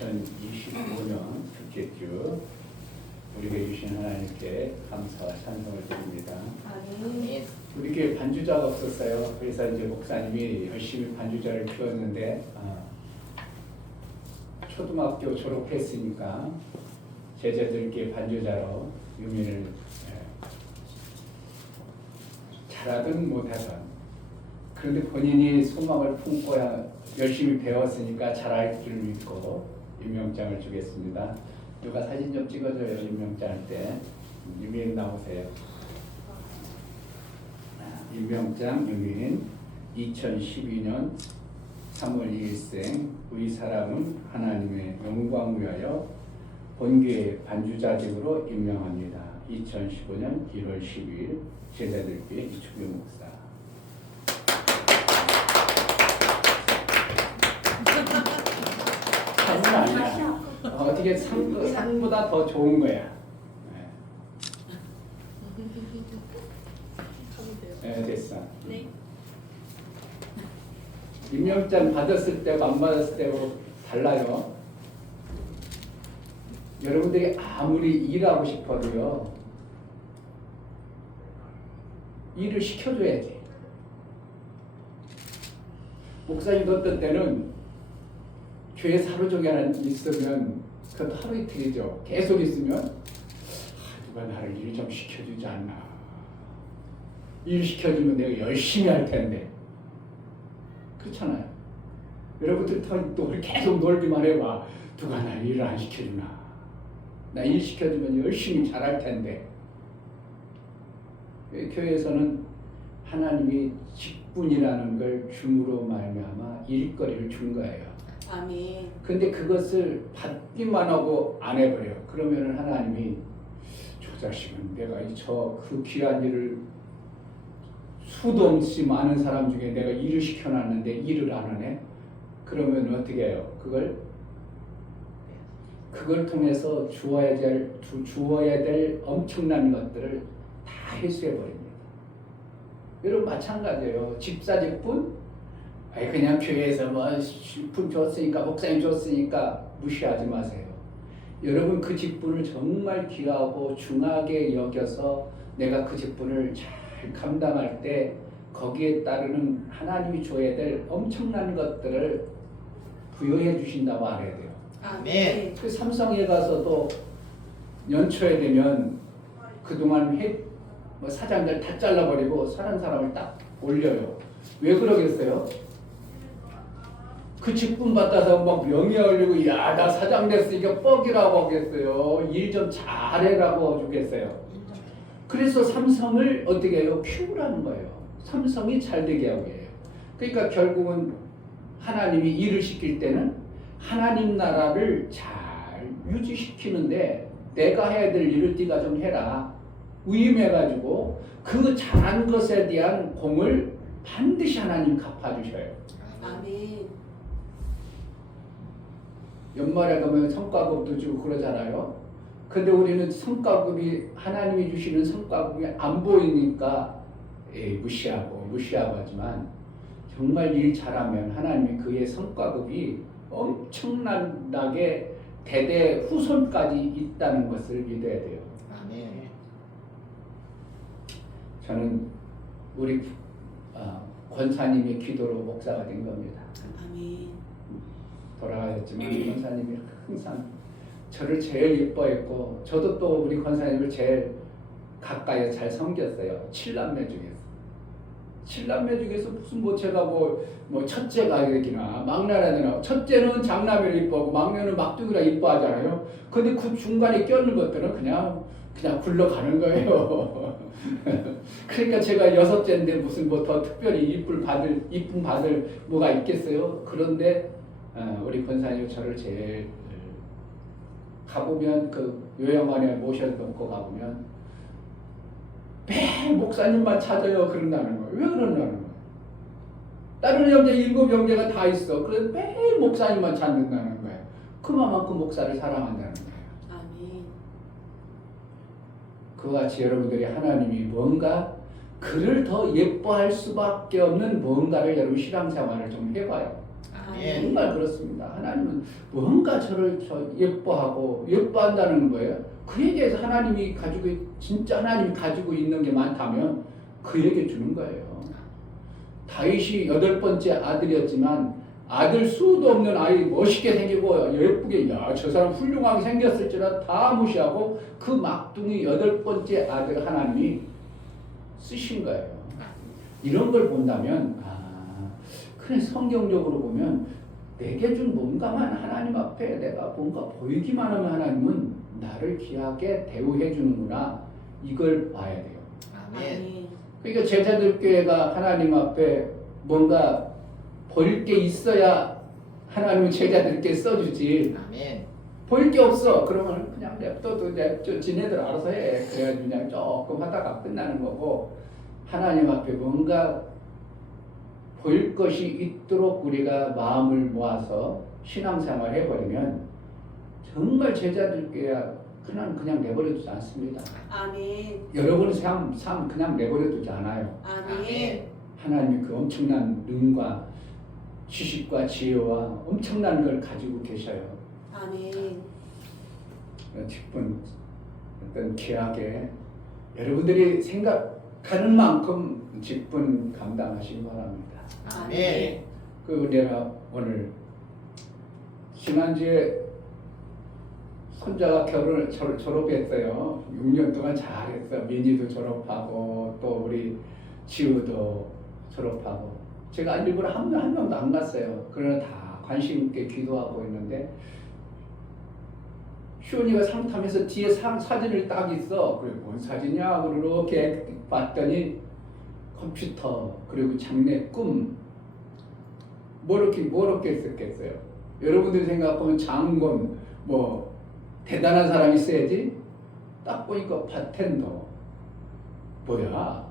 2025년 둘째 주 우리에게 주신 하나님께 감사와 찬송을 드립니다. 아멘. 우리 교회 반주자가 없었어요. 그래서 이제 목사님이 열심히 반주자를 키웠는데 초등학교 졸업했으니까 제자들께 반주자로 유민을 잘하든 못하든 그런데 본인이 소망을 품고야 열심히 배웠으니까 잘할 줄 믿고 임명장을 주겠습니다. 누가 사진 좀 찍어줘요. 임명장 때 유민 나오세요. 임명장 유민 2012년 3월 2일생 우리 사람은 하나님의 영광 위하여 본교회 반주자직으로 임명합니다. 2015년 1월 10일 제자들교회 이충규 목사. 상은 아니야. 어떻게 상보다 더 좋은 거야. 네, 됐어. 네. 임명장 받았을 때하고 안 받았을 때하고 달라요. 여러분들이 아무리 일하고 싶어도요, 일을 시켜줘야지. 목사님도 어떤 때는 교회 하루 종일 있으면 그것도 하루 이틀이죠. 계속 있으면 누가 나를 일 좀 시켜주지 않나. 일 시켜주면 내가 열심히 할 텐데. 그렇잖아요. 여러분들 또 계속 놀기만 해봐. 누가 날 일을 안 시켜주나. 나 일 시켜주면 열심히 잘할 텐데. 교회에서는 하나님이 직분이라는 걸 줌으로 말미암아 일거리를 준 거예요. 아멘. 근데 그것을 받기만 하고 안 해버려. 그러면 하나님이 저 자식은 내가 그 귀한 일을 수도 없이 많은 사람 중에 내가 일을 시켜놨는데 일을 안 하네? 그러면 어떻게 해요? 그걸 통해서 주어야 될 엄청난 것들을 다 회수해버립니다. 여러분 마찬가지예요. 집사직분? 그냥 교회에서 분 줬으니까 목사님 줬으니까 무시하지 마세요. 여러분 그 직분을 정말 귀하고 중하게 여겨서 내가 그 직분을 잘 감당할 때 거기에 따르는 하나님이 줘야 될 엄청난 것들을 부여해 주신다고 알아야 돼요. 아멘. 그 삼성에 가서도 연초에 되면 그동안 사장들 다 잘라버리고 사는 사람을 딱 올려요. 왜 그러겠어요? 그 직분 받아서 막 명예 올리고 야 나 사장 됐으니까 뻑이라고 하겠어요. 일 좀 잘해라고 주겠어요. 그래서 삼성을 어떻게 해요? 키우라는 거예요. 삼성이 잘 되게 하고 해요. 그러니까 결국은 하나님이 일을 시킬 때는 하나님 나라를 잘 유지시키는데 내가 해야 될 일을 네가 좀 해라. 위임해가지고 그 잘한 것에 대한 공을 반드시 하나님 갚아주셔요. 아멘. 연말에 가면 성과급도 주고 그러잖아요. 근데 우리는 성과급이 하나님이 주시는 성과급이 안 보이니까 무시하고 하지만 정말 일 잘하면 하나님이 그의 성과급이 엄청나게 대대 후손까지 있다는 것을 믿어야 돼요. 아멘. 저는 우리 권사님의 기도로 목사가 된 겁니다. 아멘. 돌아가셨지만 권사님이 항상 저를 제일 예뻐했고 저도 또 우리 권사님을 제일 가까이 잘 섬겼어요. 7남매 중에서 무슨 제가 첫째가 되기나 막내라 되나 첫째는 장남이를 이뻐하고 막내는 막둥이라 이뻐하잖아요. 근데 그 중간에 껴있는 것들은 그냥 굴러가는 거예요. 그러니까 제가 여섯째인데 무슨 더 특별히 이쁨 받을 뭐가 있겠어요. 그런데 우리 권사님 저를 제일 가보면 그 요양원에 모셔놓고 가보면 매일 목사님만 찾아요 그런다는 거예요. 왜 그런다는 거예요? 다른 형제 7 형제가 다 있어. 그래서 매일 목사님만 찾는다는 거예요. 그만큼 목사를 사랑한다는 거예요. 아멘. 그와 같이 여러분들이 하나님이 그를 더 예뻐할 수밖에 없는 뭔가를 여러분 신앙생활을 좀 해봐요. 아멘. 정말 그렇습니다. 하나님은 뭔가 저를 예뻐하고 예뻐한다는 거예요. 그에 대해서 하나님이 진짜 하나님이 가지고 있는 게 많다면 그에게 주는 거예요. 다윗이 8번째 아들이었지만 아들 수도 없는 아이 멋있게 생기고 예쁘게 저 사람 훌륭하게 생겼을지라 다 무시하고 그 막둥이 8번째 아들 하나님이 쓰신 거예요. 이런 걸 본다면 그래 성경적으로 보면 내게 준 뭔가만 하나님 앞에 내가 뭔가 보이기만 하면 하나님은 나를 귀하게 대우해 주는구나 이걸 봐야 돼요. 아멘. 그러니까 제자들 교회가 하나님 앞에 뭔가 보일 게 있어야 하나님은 제자들께 써주지. 아멘. 보일 게 없어. 그러면 그냥 냅둬도 지네들 알아서 해. 그래가지고 그냥 조금 하다가 끝나는 거고 하나님 앞에 뭔가 보일 것이 있도록 우리가 마음을 모아서 신앙생활 해버리면 정말 제자들 교회가 그냥 내버려두지 않습니다. 아멘. 여러분의 삶 그냥 내버려두지 않아요. 아멘. 하나님이 그 엄청난 능과 지식과 지혜와 엄청난 걸 가지고 계셔요. 아멘. 기쁜 어떤 귀하게 여러분들이 생각하는 만큼 직분 감당하시기 바랍니다. 아멘. 그 내가 오늘 지난주에 손자가 졸업했어요. 6년 동안 잘했어. 민희도 졸업하고 또 우리 지우도 졸업하고 제가 일부러 한 명도 안 갔어요. 그러나 다 관심 있게 기도하고 있는데 시온이가 상 타면서 뒤에 사진을 딱 있어. 그래 뭔 사진이야? 그렇게 봤더니 컴퓨터 그리고 장래꿈 뭐렇게 썼겠어요. 여러분들이 생각하면 장군 뭐 대단한 사람이 있어야지. 딱 보니까 바텐더. 뭐야?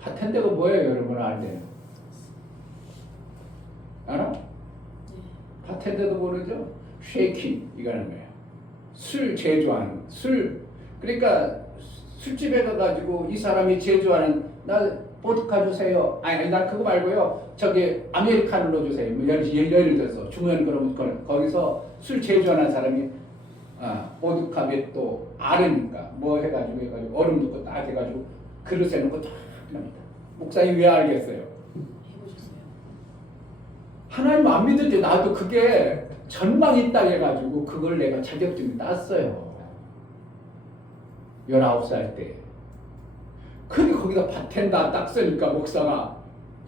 바텐더가 뭐예요? 여러분 알아요? 알아? 바텐더도 모르죠? 쉐이킹 이거는 거예요. 술 제조하는 술. 그러니까 술집에 가가지고 이 사람이 제조하는 나 보드카 주세요. 아니 난 그거 말고요. 저기 아메리카노로 주세요. 뭐 예를 들어서 주면 그러면 거기서 술 제조하는 사람이 보드카 몇도 아르니까 뭐 해가지고 얼음 넣고 딱 해가지고 그릇에 넣고 딱 합니다. 목사님 왜 알겠어요? 해보셨어요? 하나님 안 믿을 때 나도 그게 전망이 있다 해가지고 그걸 내가 자격증 땄어요. 19살 때. 근데 거기다 바텐더 딱 쓰니까 목사가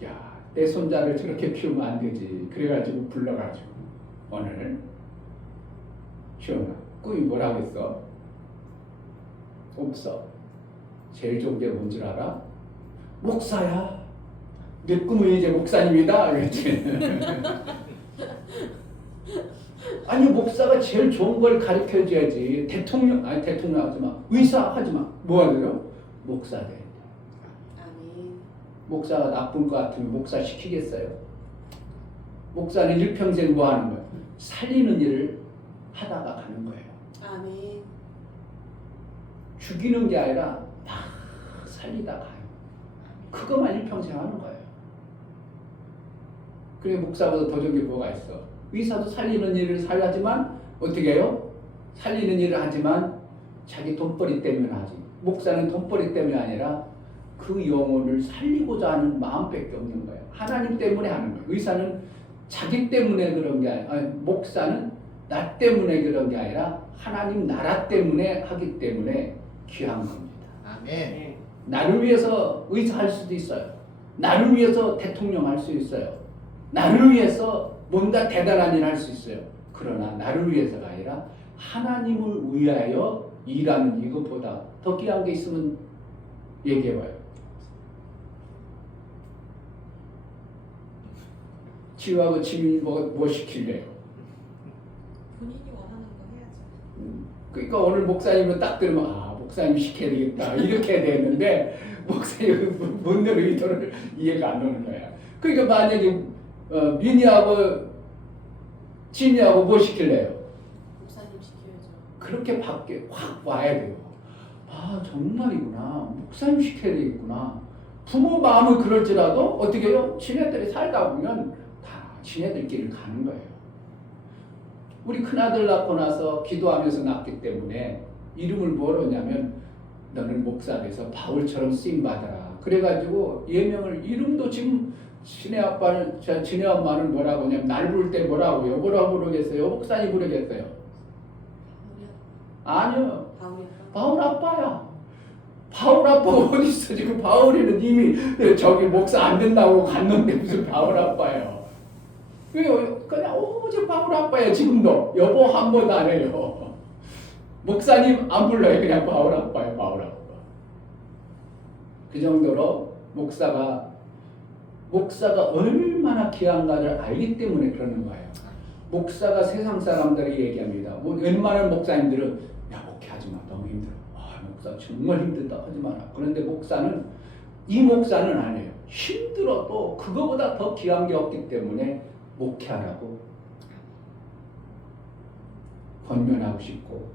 야, 내 손자를 저렇게 키우면 안 되지. 그래가지고 불러가지고 오늘 시원아 꿈이 뭐라고 했어? 없어. 제일 좋은 게 뭔 줄 알아? 목사야. 내 꿈은 이제 목사님이다. 그랬지. 아니 목사가 제일 좋은 걸 가르쳐줘야지. 대통령 하지 마. 의사 하지 마. 뭐 하래요? 목사 돼. 아멘. 목사가 나쁜 것 같으면 목사 시키겠어요? 목사는 일평생 뭐 하는 거예요? 살리는 일을 하다가 가는 거예요. 아멘. 죽이는 게 아니라 막 살리다 가요. 그것만 일평생 하는 거예요. 그래 목사보다 더 좋은 게 뭐가 있어? 의사도 살리는 일을 하지만 어떻게 해요? 살리는 일을 하지만 자기 돈벌이 때문에 하지. 목사는 돈벌이 때문에 아니라 그 영혼을 살리고자 하는 마음밖에 없는 거예요. 하나님 때문에 하는 거예요. 의사는 자기 때문에 그런 게 아니라 목사는 나 때문에 그런 게 아니라 하나님 나라 때문에 하기 때문에 귀한 겁니다. 아멘. 나를 위해서 의사 할 수도 있어요. 나를 위해서 대통령 할 수 있어요. 나를 위해서 뭔가 대단한 일 할 수 있어요. 그러나 나를 위해서가 아니라 하나님을 위하여 일하는 이것보다 더 귀한 게 있으면 얘기해봐요. 지우하고 지민이 뭐 시킬래요? 본인이 원하는 거 해야죠. 그러니까 오늘 목사님은 딱 들으면 목사님 시켜야 되겠다 이렇게 해야 되는데 목사님 묻는 의도를 이해가 안 오는 거야. 그러니까 만약에 민희하고 진이하고 뭐 시킬래요? 목사님 시켜야죠. 그렇게 밖에 확 와야 돼요. 정말이구나. 목사님 시켜야 되겠구나. 부모 마음은 그럴지라도 어떻게 해요? 지네들이 살다 보면 다 지네들 길을 가는 거예요. 우리 큰아들 낳고 나서 기도하면서 낳기 때문에 이름을 뭐로 했냐면 너는 목사 돼서 바울처럼 쓰임받아라. 그래가지고 예명을 이름도 지금 지네 엄마는 뭐라고 하냐면 날 부를 때 뭐라고요? 뭐라고 부르겠어요? 목사님 부르겠어요? 아니요. 바울 아빠야. 바울 아빠가 어디 있어? 지금 바울이는 이미 저기 목사 안 된다고 갔는데 무슨 바울 아빠예요? 그냥 오직 바울 아빠야. 지금도 여보 한 번 안 해요. 목사님 안 불러요. 그냥 바울 아빠예요. 바울 아빠. 그 정도로 목사가 얼마나 귀한가를 알기 때문에 그러는 거예요. 목사가 세상 사람들이 얘기합니다. 웬만한 목사님들은 야 목회하지 마. 너무 힘들어. 목사 정말 힘들다 하지 마라. 그런데 이 목사는 안 해요. 힘들어도 그거보다 더 귀한 게 없기 때문에 목회하라고 권면하고 싶고,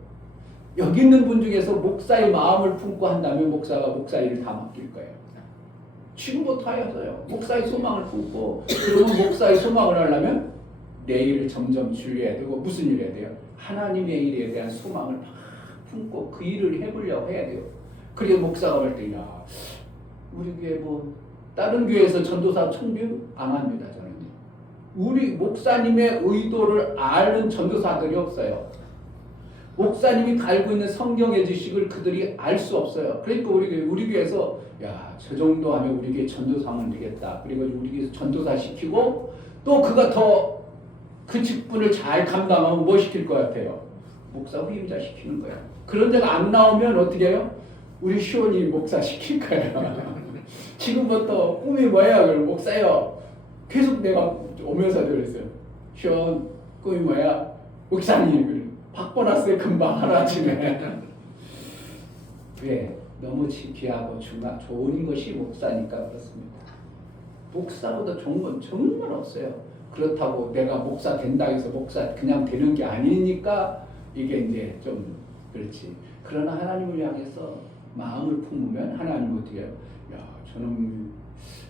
여기 있는 분 중에서 목사의 마음을 품고 한다면 목사가 목사 일을 다 맡길 거예요. 지금부터 하였어요. 목사의 소망을 품고, 그러면 목사의 소망을 하려면 내 일을 점점 줄여야 되고, 무슨 일 해야 돼요? 하나님의 일에 대한 소망을 막 품고 그 일을 해보려고 해야 돼요. 그래야 목사가 볼 때, 야, 우리 교회 뭐 다른 교회에서 전도사 청뷰 안 합니다. 저는 우리 목사님의 의도를 아는 전도사들이 없어요. 목사님이 갈고 있는 성경의 지식을 그들이 알 수 없어요. 그러니까 우리 교회에서 야, 저 정도 하면 우리 교회 전도사 하면 되겠다. 그리고 우리 교회에서 전도사 시키고, 또 그가 더 그 직분을 잘 감당하면 뭐 시킬 것 같아요? 목사 후임자 시키는 거예요. 그런 데가 안 나오면 어떻게 해요? 우리 시온이 목사 시킬 거예요. 지금부터 꿈이 뭐야? 그럼 목사요. 계속 내가 오면서 그랬어요. 시온 꿈이 뭐야? 목사님. 바꿔놨어요. 금방 하루아침에. 왜? 너무 귀하고 좋은 것이 목사니까 그렇습니다. 목사보다 좋은 건 정말 없어요. 그렇다고 내가 목사 된다 해서 목사 그냥 되는 게 아니니까 이게 이제 좀 그렇지. 그러나 하나님을 향해서 마음을 품으면 하나님은 어떻게 해요? 야,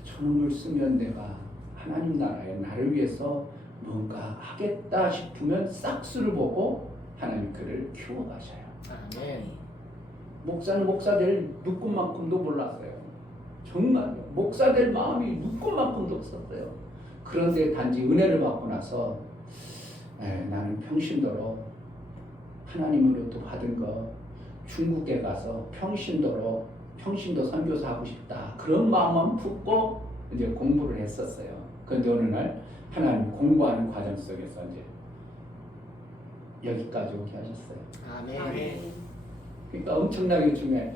저놈을 쓰면 내가 하나님 나라에 나를 위해서 뭔가 하겠다 싶으면 싹수를 보고 하나님 그를 키워가셔요. 아멘. 목사는 목사 될 누구만큼도 몰랐어요. 정말요. 목사 될 마음이 누구만큼도 없었어요. 그런데 단지 은혜를 받고 나서 나는 평신도로 하나님으로부터 받은 거 중국에 가서 평신도 선교사 하고 싶다. 그런 마음만 품고 이제 공부를 했었어요. 그런데 어느 날 하나님 공부하는 과정 속에서 이제 여기까지 오게 하셨어요. 아멘. 그러니까 엄청나게 중요해.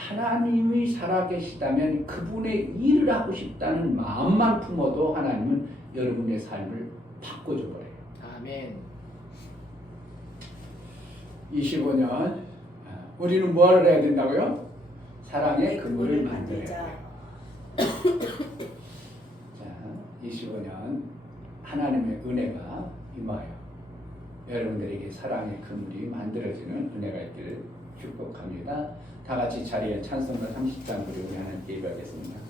하나님이 살아계시다면 그분의 일을 하고 싶다는 마음만 품어도 하나님은 여러분의 삶을 바꿔줘버려요. 아멘. 25년 우리는 뭐를 해야 된다고요? 사랑의 그물을 만들어야 돼요. 자, 25년 하나님의 은혜가 임하여 여러분들에게 사랑의 그물이 만들어지는 은혜가 있기를 축복합니다. 다 같이 자리에 찬송가 30장 부르고 우리 하나님께 예배하겠습니다.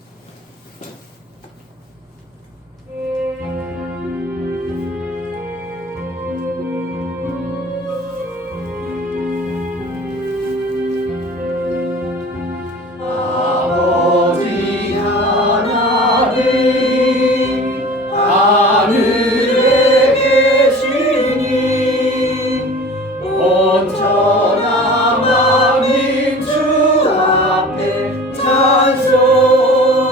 찬송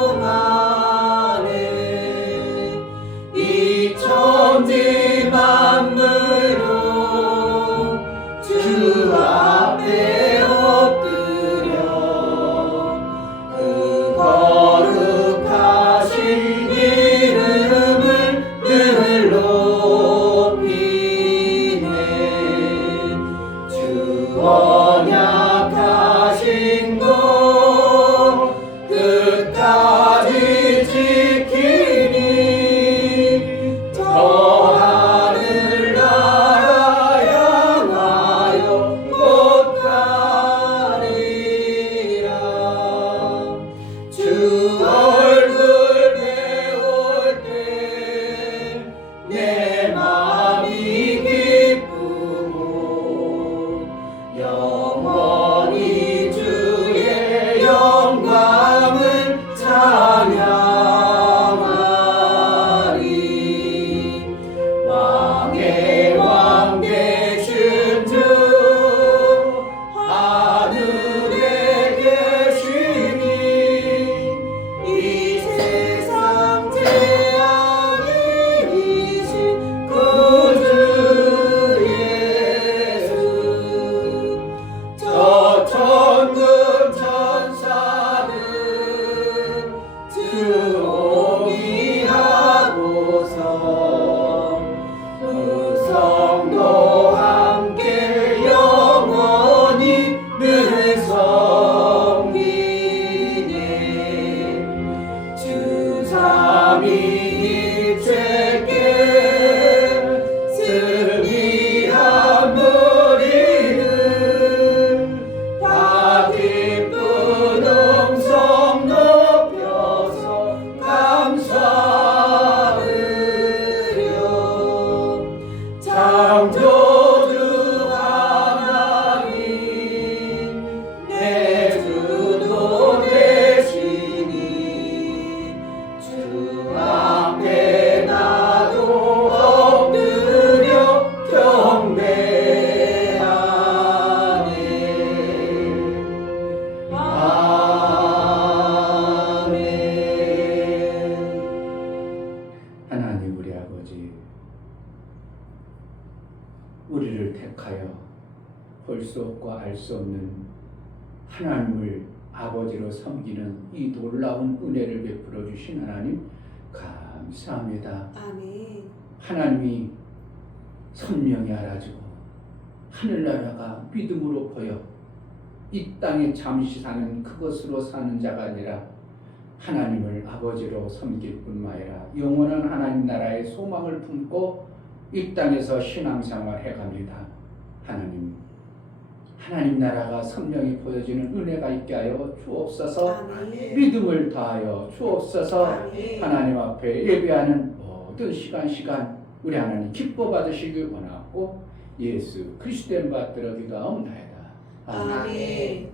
하나님 우리 아버지, 우리를 택하여 볼 수 없고 알 수 없는 하나님을 아버지로 섬기는 이 놀라운 은혜를 베풀어 주신 하나님 감사합니다. 아멘. 하나님이 선명히 알아주고 하늘나라가 믿음으로 보여 이 땅에 잠시 사는 그것으로 사는 자가 아니라 하나님을 아버지로 섬길 뿐만 아니라 영원한 하나님 나라의 소망을 품고 이 땅에서 신앙생활 해갑니다. 하나님 나라가 선명히 보여지는 은혜가 있게 하여 주옵소서. 아멘. 믿음을 다하여 주옵소서. 아멘. 하나님 앞에 예배하는 모든 시간 우리 하나님 기뻐 받으시길 원하고 예수 그리스도의 받들어 기도하옵나이다. 아멘.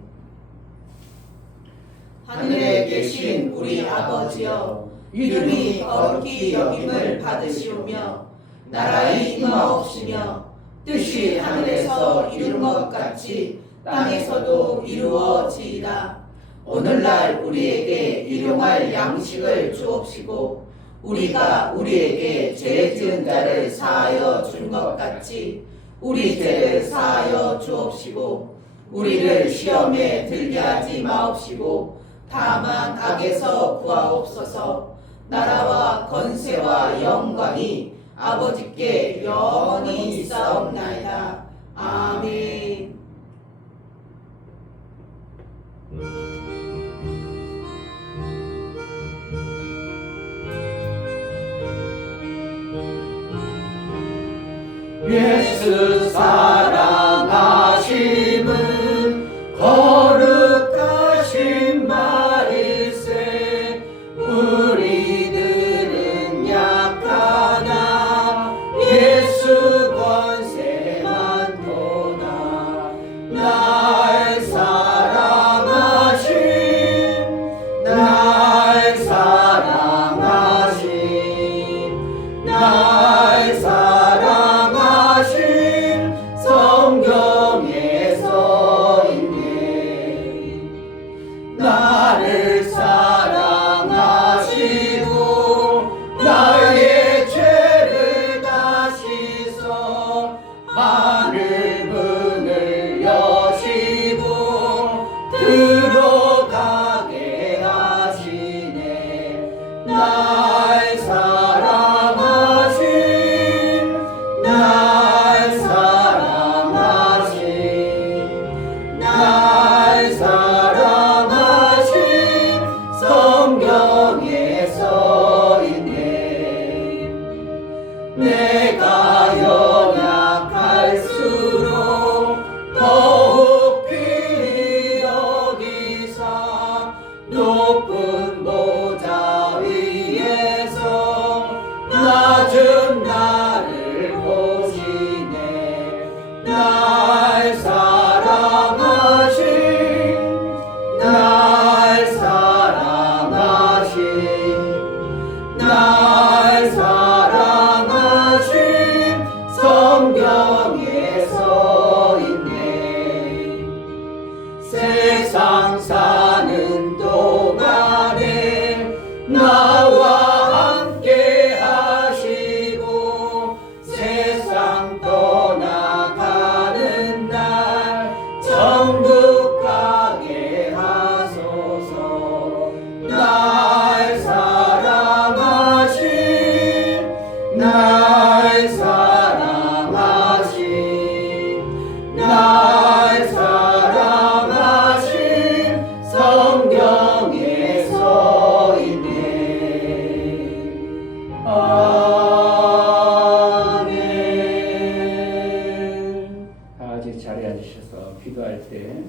하늘에 계신 우리 아버지여, 이름이 거룩히 여김을 받으시오며 나라의 임하옵시며 뜻이 하늘에서 이룬 것 같이 땅에서도 이루어지이다. 오늘날 우리에게 일용할 양식을 주옵시고 우리가 우리에게 죄 지은 자를 사하여 준 것 같이 우리 죄를 사하여 주옵시고 우리를 시험에 들게 하지 마옵시고 다만 악에서 구하옵소서. 나라와 권세와 영광이 아버지께 영원히 있사옵나이다. 아멘. 예수 사랑하심은 거룩하신 말일세. 우리들은 약하나 예수 권세만 도다. 날 사랑하신 날 사랑하신 날 사랑하신 성경에 써 있네. 나를 사랑하시고 나의 죄를 다 씻어 하늘 문을 여시고 들어가게 하시네. 날 사랑하신 날 사랑하신 날 사랑하신 성경에 써 있네. 내가 연약할수록 더욱 귀히 여기사 높은 보좌 위에서 낮은 나를 보시네. 날 사랑하신 날 사랑하신 날 사랑하신 성경에 써 있네. 세상 사는 동안에 나와 함께 하시고 세상 떠나가는 날 천국 가게 하소서. 날 사랑하신 날 사랑하신 날 사랑하신 성경에 써 있네. 아멘. 다 같이 자리에 앉으셔서 기도할 때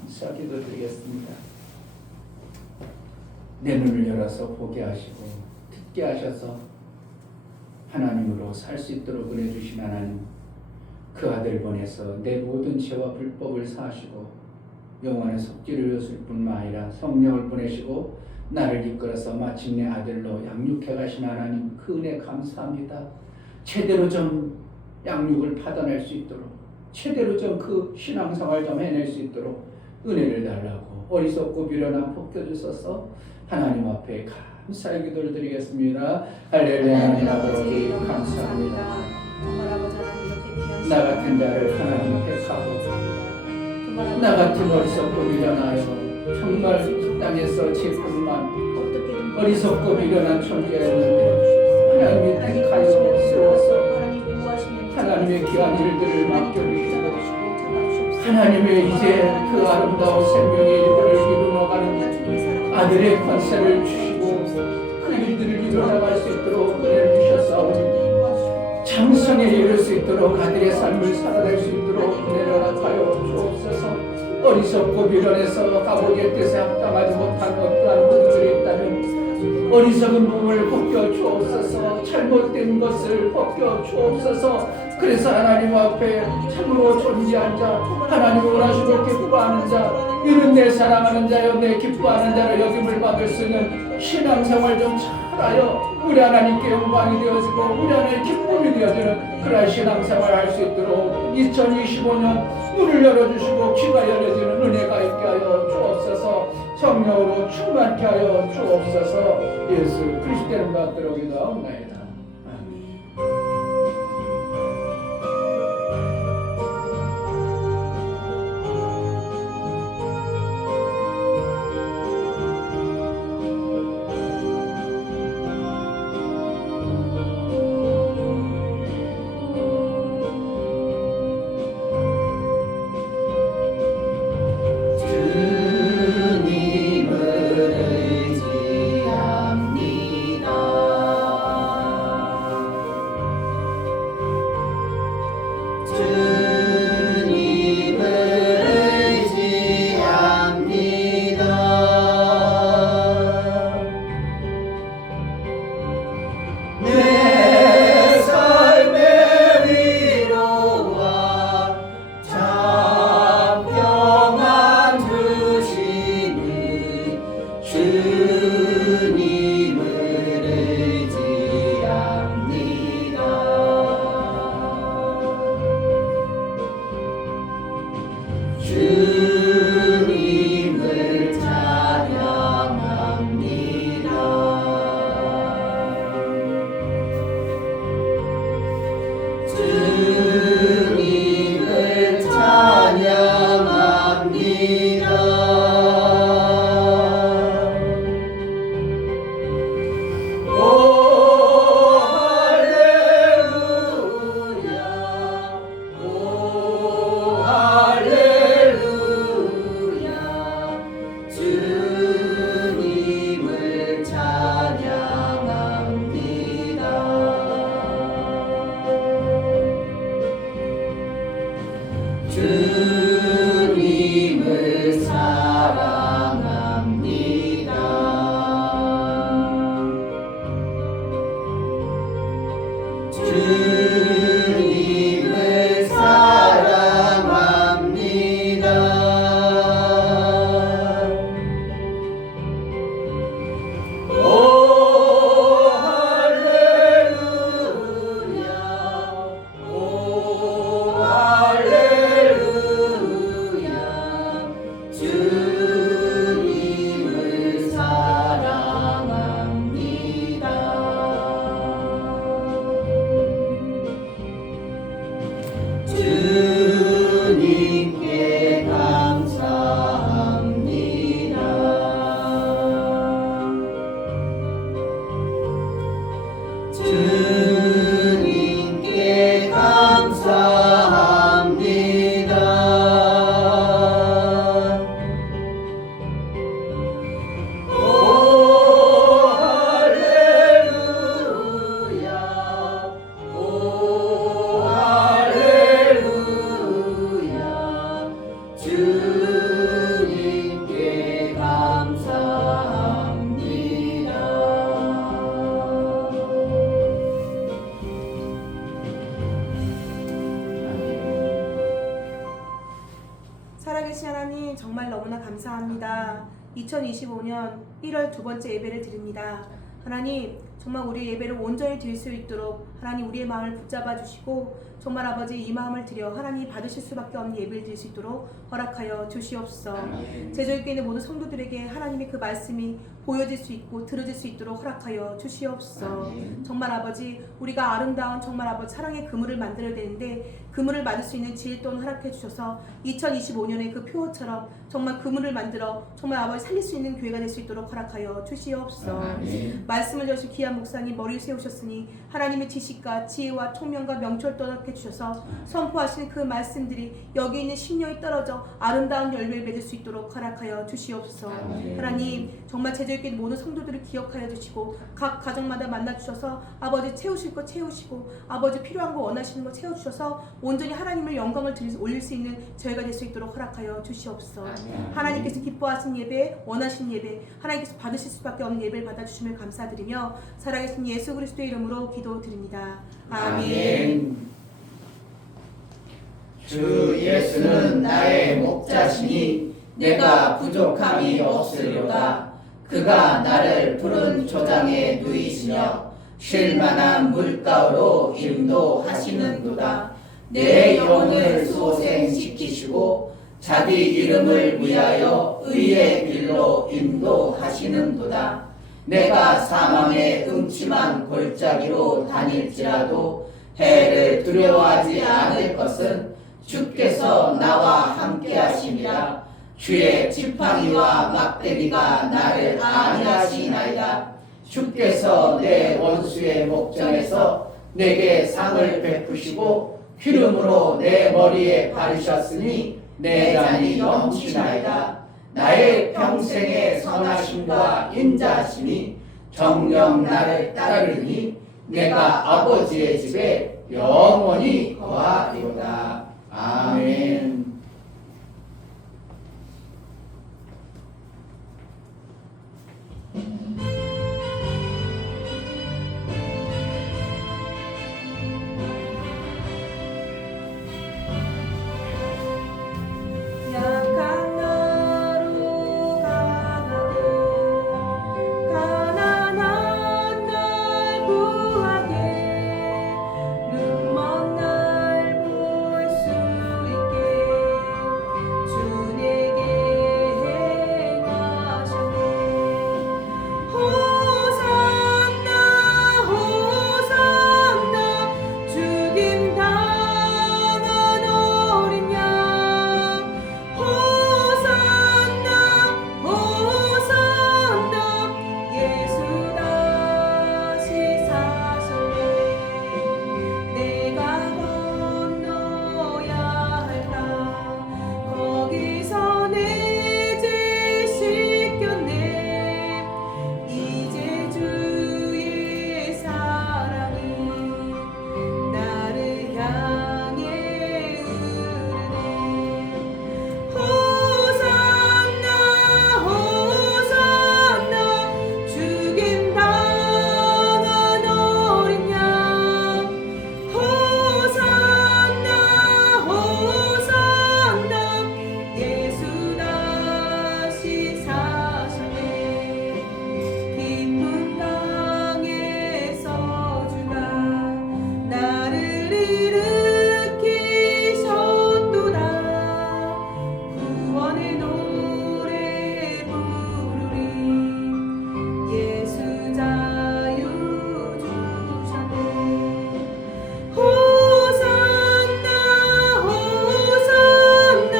감사 기도 드리겠습니다. 내 눈을 열어서 보게 하시고 듣게 하셔서 하나님으로 살 수 있도록 은혜 주신 하나님, 그 아들 보내서 내 모든 죄와 불법을 사하시고 영원의 속죄를 이루실 뿐만 아니라 성령을 보내시고 나를 이끌어서 마침내 아들로 양육해 가신 하나님, 그 은혜 감사합니다. 제대로 좀 양육을 받아낼 수 있도록, 제대로 좀 그 신앙생활 좀 해낼 수 있도록 은혜를 달라고 어리석고 미련한 벗겨주셔서 하나님 앞에 감사의 기도를 드리겠습니다. 할렐루야. 하나님 아버지 감사합니다. 정말 아버지 하나님 이렇게 귀한 나 같은 자를 하나님 택하고 나 같은 어리석고 미련하여 정말 이 땅에서 제뿐만 어리석고 미련한 존재였는데 하나님이 택하여 세워서 하나님의 귀한 일들을 맡겨주시고 하나님의 이제 그 아름다운 생명의 일들을 이루어가는 아들의 권세를 주시고 그 일들을 이루어나갈 수 있도록 은혜를 주셔서 장성에 이를 수 있도록 아들의 삶을 살아낼 수 있도록 은혜를 허락하여 주옵소서. 어리석고 미련해서 아버지의 뜻에 합당하지 못한 어떠한 분들이 있다면 어리석은 몸을 벗겨 주옵소서. 잘못된 것을 벗겨 주옵소서. 그래서 하나님 앞에 참으로 존귀한 자, 하나님을 원하시고 기뻐하는 자, 이는 내 사랑하는 자여 내 기뻐하는 자로 여김을 받을 수 있는 신앙생활 좀 잘하여 우리 하나님께 영광이 되어지고 우리 하나님 기쁨이 되어지는 그런 신앙생활 할 수 있도록 2025년 문을 열어주시고 귀가 열려지는 은혜가 있게 하여 주옵소서. 성령으로 충만케 하여 주옵소서. 예수 그리스도의 이름 받들어 기도하옵나이다. 주님을 사랑합니다. 주님을 사랑합니다. 오 할렐루야 오 할렐루야 주님을 사랑합니다. 주님께 감사합니다. 주님께 감사합니다. 오 할렐루야 오 할렐루야 주님께 감사합니다. 살아계신 하나님 정말 너무나 감사합니다. 2025년 1월 두 번째 예배를 드립니다. 하나님 정말 우리 예배를 온전히 드릴 수 있도록 하나님 우리의 마음을 붙잡아 주시고 정말 아버지 이 마음을 드려 하나님이 받으실 수밖에 없는 예배를 드릴 수 있도록 허락하여 주시옵소서. 제자교회 있는 모든 성도들에게 하나님의 그 말씀이 보여질 수 있고 들어질 수 있도록 허락하여 주시옵소서. 정말 아버지 우리가 아름다운 정말 아버지 사랑의 그물을 만들어야 되는데 그물을 만들 수 있는 지혜 또한 허락해 주셔서 2025년의 그 표어처럼 정말 그물을 만들어 정말 아버지 살릴 수 있는 교회가 될 수 있도록 허락하여 주시옵소서. 말씀을 주신 귀한 목사님 머리를 세우셨으니 하나님의 지식과 지혜와 총명과 명철도 허락해 주셔서 선포하시는 그 말씀들이 여기 있는 심령이 떨어져 아름다운 열매를 맺을 수 있도록 허락하여 주시옵소서. 하나님 정말 제자교회 모든 성도들을 기억하여 주시고 각 가정마다 만나 주셔서 아버지 채우실 것 채우시고 아버지 필요한 거 원하시는 거 채워 주셔서 온전히 하나님의 영광을 올릴 수 있는 저희가 될 수 있도록 허락하여 주시옵소서. 하나님께서 기뻐하신 예배 원하시는 예배 하나님께서 받으실 수밖에 없는 예배를 받아주시면 감사드리며 살아계신 예수 그리스도의 이름으로 기도드립니다. 아멘. 주 예수는 나의 목자시니 내가 부족함이 없으리로다. 그가 나를 푸른 초장에 누이시며 쉴만한 물가로 인도하시는도다. 내 영혼을 소생시키시고 자기 이름을 위하여 의의 길로 인도하시는도다. 내가 사망의 음침한 골짜기로 다닐지라도 해를 두려워하지 않을 것은 주께서 나와 함께 하심이라. 주의 지팡이와 막대기가 나를 안위하시나이다. 주께서 내 원수의 목전에서 내게 상을 베푸시고 기름으로 내 머리에 바르셨으니 내 잔이 넘치나이다. 나의 평생의 선하심과 인자하심이 정녕 나를 따르니 내가 아버지의 집에 영원히 거하리로다. 아멘. 약한 나로 강하게 가난한 날 구하게 눈먼 날 볼 수 있게 주 내게 행하셨네. 호산나 호산나 죽임 당한 어린 양 호산나 호산나 예수 다시 사셨네. 내가 건너야 할까 거기서 내 죄 씻겼네. 이제 주의 사랑이 나를 향해 흐르네. 호산나 호산나 죽임 당한 어린 양 호산나 호산나 예수 다시 사셨네. 깊은 땅에서 주가 나를 일으키셨도다. 구원의 노래 부르리. 예수 자유 주셨네. 호산나 호산나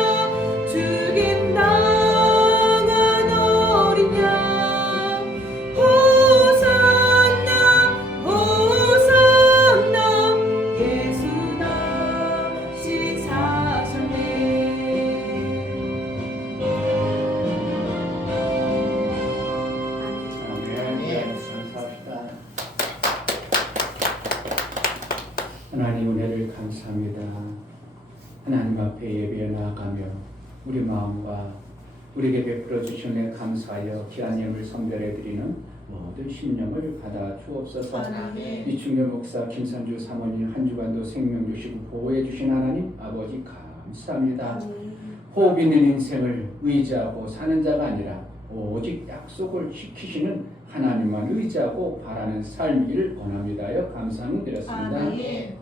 죽임 당한 어린 양 호산나 호산나 예수 다시 사셨네. 아멘. 감사합니다. 하나님 은혜를 감사합니다. 하나님 앞에 예배에 나아가며 우리 마음과 우리에게 베풀어 주신 은혜 감사하여 귀한 예물을 선별해 드리는 모든 심령을 받아 주옵소서. 아멘. 이충렬 목사 김산주 사모님 한 주간도 생명 주시고 보호해 주신 하나님 아버지 감사합니다. 호흡 있는 인생을 의지하고 사는 자가 아니라 오직 약속을 지키시는 하나님만 의지하고 바라는 삶이길 원합니다요. 감사함을 드렸습니다. 아멘.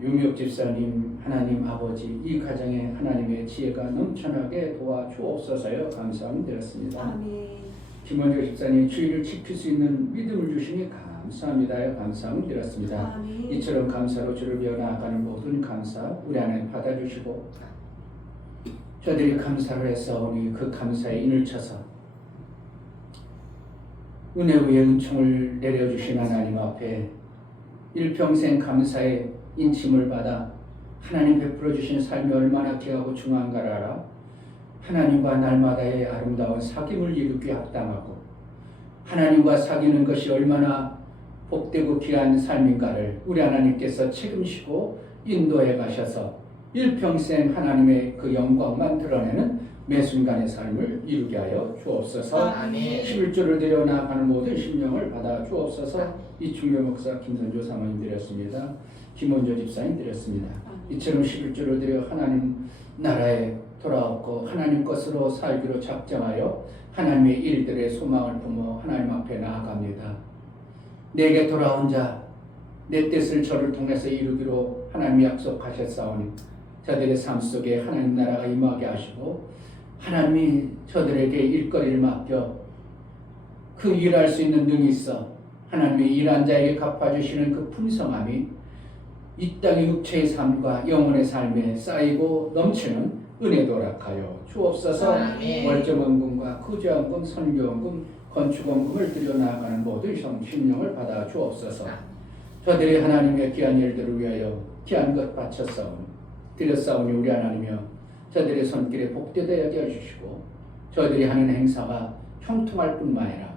유미옥 집사님, 하나님 아버지 이 가정에 하나님의 지혜가 넘쳐나게 도와주옵소서요. 감사함을 드렸습니다. 아멘. 김원조 집사님 주의를 지킬 수 있는 믿음을 주시니 감사합니다요. 감사함을 드렸습니다. 아멘. 이처럼 감사로 주를 비워 나아가는 모든 감사 우리 안에 받아주시고 저들이 감사를 했사오니 그 감사에 인을 쳐서 은혜 위에 은총을 내려주신 하나님 앞에 일평생 감사의 인침을 받아 하나님 베풀어 주신 삶이 얼마나 귀하고 중요한가를 알아 하나님과 날마다의 아름다운 사귐을 이루기에 합당하고 하나님과 사귀는 것이 얼마나 복되고 귀한 삶인가를 우리 하나님께서 책임지고 인도해 가셔서 일평생 하나님의 그 영광만 드러내는 매 순간의 삶을 이루게 하여 주옵소서. 아멘. 11조를 드려 나아가는 모든 심령을 받아 주옵소서. 이충교 목사 김선조 사모님 드렸습니다. 김원조 집사님 드렸습니다. 이처럼 11조를 드려 하나님 나라에 돌아왔고 하나님 것으로 살기로 작정하여 하나님의 일들의 소망을 품어 하나님 앞에 나아갑니다. 내게 돌아온 자, 내 뜻을 저를 통해서 이루기로 하나님이 약속하셨사오니 저들의 삶 속에 하나님 나라가 임하게 하시고 하나님이 저들에게 일거리를 맡겨 그 일할 수 있는 능이 있어 하나님이 일한 자에게 갚아주시는 그 풍성함이 이 땅의 육체의 삶과 영혼의 삶에 쌓이고 넘치는 은혜 도락하여 주옵소서. 아멘. 월정원금과 구제원금, 선교원금, 건축원금을 드려 나아가는 모든 심령을 받아 주옵소서. 저들이 하나님의 귀한 일들을 위하여 귀한 것 바쳤사오니 드렸사오니 우리 하나님이여 저들의 손길에 복되게 여겨 주시고 저들이 하는 행사가 형통할 뿐만 아니라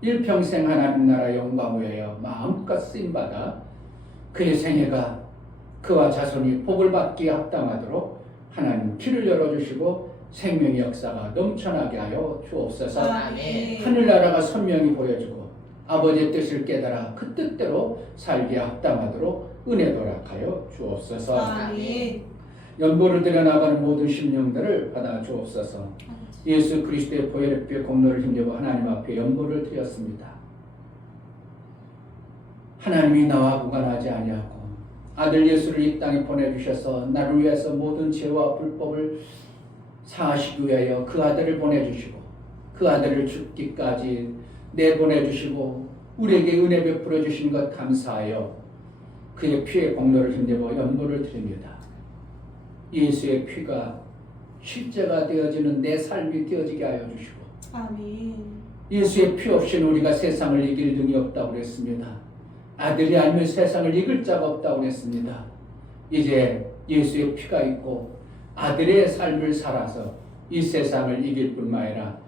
일평생 하나님 나라 영광 위하여 마음껏 쓰임받아 그의 생애가 그와 자손이 복을 받기에 합당하도록 하나님 길을 열어주시고 생명의 역사가 넘쳐나게 하여 주옵소서. 아멘. 하늘나라가 선명히 보여주고 아버지의 뜻을 깨달아 그 뜻대로 살기에 합당하도록 은혜 도락하여 주옵소서. 아멘. 연보를 드려 나가는 모든 심령들을 받아 주옵소서. 예수 그리스도의 보혈의 공로를 힘입어 하나님 앞에 연보를 드렸습니다. 하나님이 나와 무관하지 아니하고 아들 예수를 이 땅에 보내주셔서 나를 위해서 모든 죄와 불법을 사하시기 위하여 그 아들을 보내주시고 그 아들을 죽기까지 내보내주시고 우리에게 은혜 베풀어 주신 것 감사하여 그의 피의 공로를 힘입어 연보를 드립니다. 예수의 피가 실제가 되어지는 내 삶이 되어지게 하여 주시고 아멘. 예수의 피 없이는 우리가 세상을 이길 능이 없다고 그랬습니다. 아들이 아니면 세상을 이길 자가 없다고 그랬습니다. 이제 예수의 피가 있고 아들의 삶을 살아서 이 세상을 이길 뿐만 아니라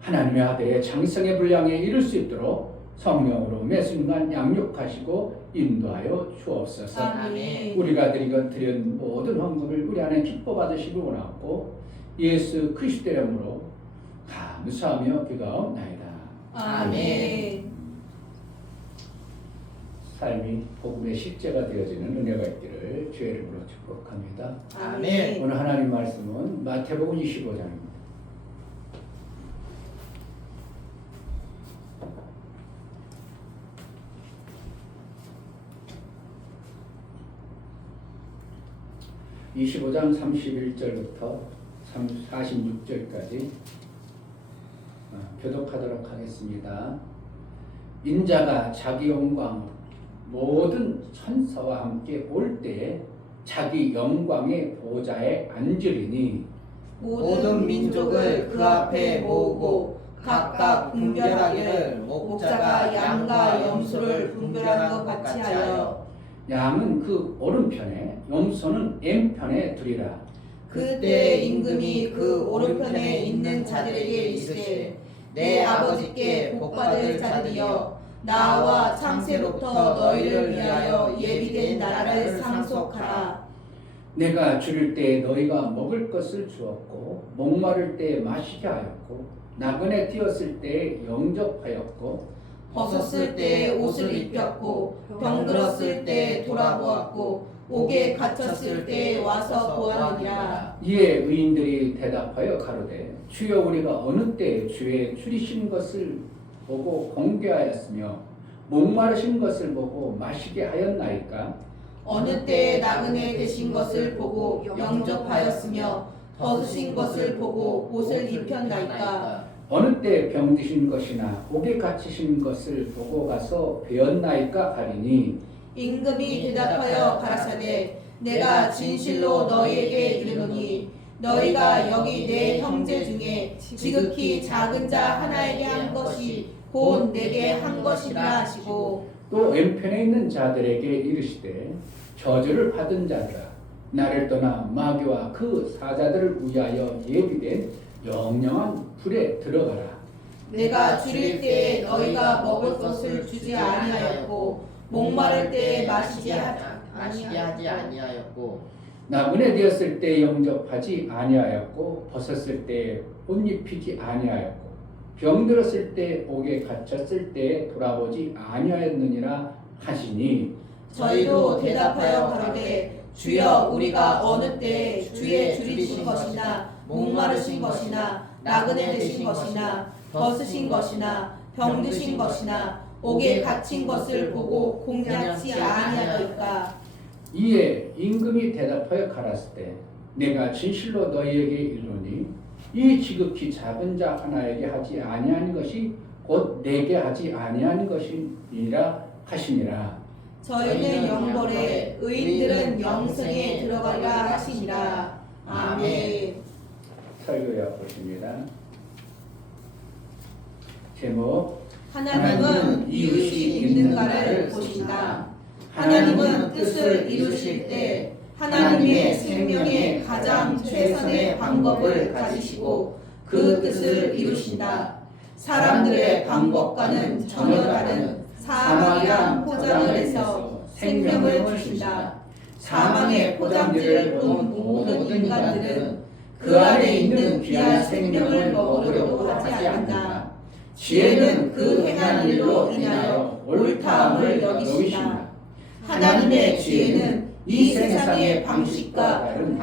하나님의 아들의 장성의 분량에 이를 수 있도록 성령으로 매 순간 양육하시고 인도하여 주옵소서. 아멘. 우리가 드린 모든 헌금을 우리 안에 기뻐 받으시기 원하고 예수 그리스도의 이름으로 감사하며 기도하옵나이다. 아멘. 삶이 복음의 실제가 되어지는 은혜가 있기를 주의 이름으로 축복합니다. 아멘. 오늘 하나님 말씀은 마태복음 25장입니다. (25장) 31절부터 46절까지 교독하도록 하겠습니다. 인자가 자기 영광 모든 천사와 함께 올 때에 자기 영광의 보좌에 앉으리니 모든 민족을 그 앞에 모으고 각각 분별하기를 목자가 양과 염소를 분별하는 것 같이 하여 양은 그 오른편에 염소는 왼편에 두리라. 그때 임금이 그 오른편에 있는 자들에게 이르시되 내 아버지께 복받을 자들이여 나와 창세로부터 너희를 위하여 예비된 나라를 상속하라. 내가 줄일 때 너희가 먹을 것을 주었고 목마를 때 마시게 하였고 나그네 뛰었을 때 영접하였고 벗었을 때 옷을 입혔고 병들었을 때 돌아보았고 옥에 갇혔을 때 와서 보았느니라. 이에 의인들이 대답하여 가로되 주여 우리가 어느 때 주의 줄이신 것을 보고 공개하였으며 목마르신 것을 보고 마시게 하였나이까? 어느 때 나그네 되신 것을 보고 영접하였으며 벗으신 것을 보고 옷을 입혔나이까? 어느 때 병드신 것이나 옥에 갇히신 것을 보고 가서 배웠나이까 하리니 임금이 대답하여 가라사대 내가 진실로 너희에게 이르노니 너희가 여기 내 형제 중에 지극히 작은 자 하나에게 한 것이 곧 내게 한 것이라 하시고 또 왼편에 있는 자들에게 이르시되 저주를 받은 자들아 나를 떠나 마귀와 그 사자들을 위하여 예비된 영영한 불에 들어가라. 내가 줄일 때에 너희가 먹을 것을 주지 아니하였고 목마를 때에 마시게 하지 아니하였고 나그네 되었을 때 영접하지 아니하였고 벗었을 때 옷 입히지 아니하였고 병들었을 때 옥에 갇혔을 때 돌아보지 아니하였느니라 하시니 저희도 대답하여 가로되 주여 우리가 어느 때 주의 줄이신 것이나 목마르신 것이나 나그네 되신 것이나 벗으신 것이나 병드신 것이나 옥에 갇힌 것을 보고 공략지 아니하리까? 이에 임금이 대답하여 가라사대 내가 진실로 너희에게 이르노니 이 지극히 작은 자 하나에게 하지 아니하는 것이 곧 내게 하지 아니하는 것이니라 하시니라. 저희는 영벌에 의인들은 영생에 들어가리라 하시니라. 아멘. 설교야 보십니다. 제목 하나님은 이웃이 있는가를 보신다. 하나님은 뜻을 이루실 때 하나님의 생명의 가장 최선의 방법을 가지시고 그 뜻을 이루신다. 사람들의 방법과는 전혀 다른 사망이란 포장을 해서 생명을 주신다. 사망의 포장지를 본 모든 인간들은 그 안에 있는 귀한 생명을 먹으려고 하지 않는다. 지혜는 그 행한 일로 인하여 옳다함을 여기신다. 하나님의 지혜는 이 세상의 방식과 다른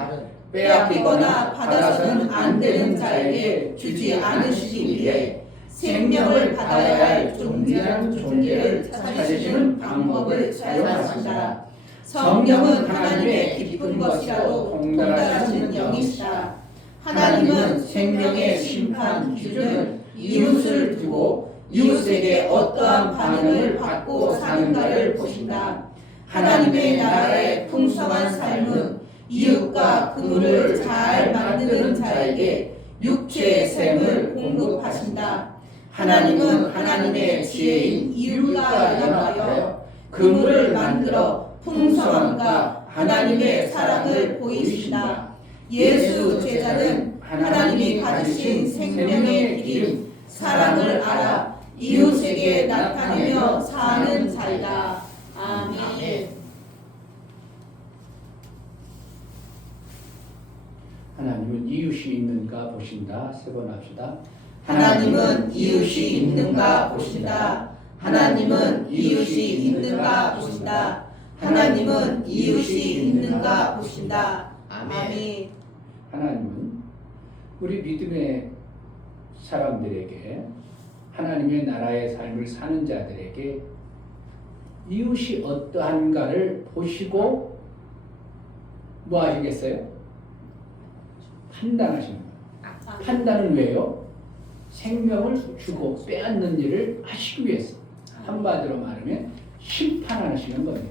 빼앗기거나 받아서는 안 되는 자에게 주지 않으시기 위해 생명을 받아야 할 존귀한 존재를 찾으시는 방법을 사용하신다. 성령은 하나님의 깊은 것이라도 통달하시는 영이시다. 하나님은 생명의 심판 기준을 이웃을 두고 이웃에게 어떠한 반응을 받고 사는가를 보신다. 하나님의 나라의 풍성한 삶은 이웃과 그물을 잘 만드는 자에게 육체의 샘을 공급하신다. 하나님은 하나님의 지혜인 이웃과 연합하여 그물을 만들어 풍성함과 하나님의 사랑을 보이신다. 예수 제자는 하나님이 가지신 생명의 길인 사랑을 알아 이웃에게 나타내며 사는 자이다. 아멘. 하나님은 이웃이 있는가 보신다. 세 번 합시다. 하나님은 이웃이 있는가 보신다. 하나님은 이웃이 있는가 보신다. 하나님은 이웃이 있는가 보신다. 아멘. 하나님은 우리 믿음의 사람들에게 하나님의 나라의 삶을 사는 자들에게 이웃이 어떠한가를 보시고 뭐 하시겠어요? 판단하시는 거예요. 판단은 왜요? 생명을 주고 빼앗는 일을 하시기 위해서. 한마디로 말하면 심판하시는 겁니다.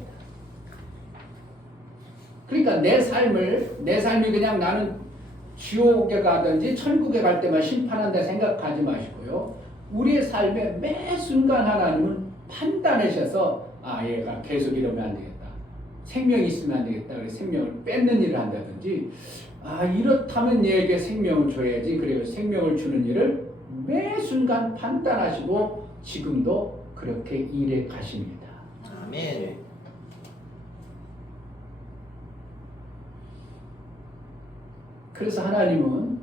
그러니까 내 삶이 그냥 나는 지옥에 가든지 천국에 갈 때만 심판한다 생각하지 마시고요. 우리의 삶의 매 순간 하나님은 판단하셔서 얘가 계속 이러면 안 되겠다. 생명이 있으면 안 되겠다. 그래서 생명을 뺏는 일을 한다든지 이렇다면 얘에게 생명을 줘야지. 그래요. 생명을 주는 일을 매 순간 판단하시고 지금도 그렇게 일해 가십니다. 아멘. 그래서 하나님은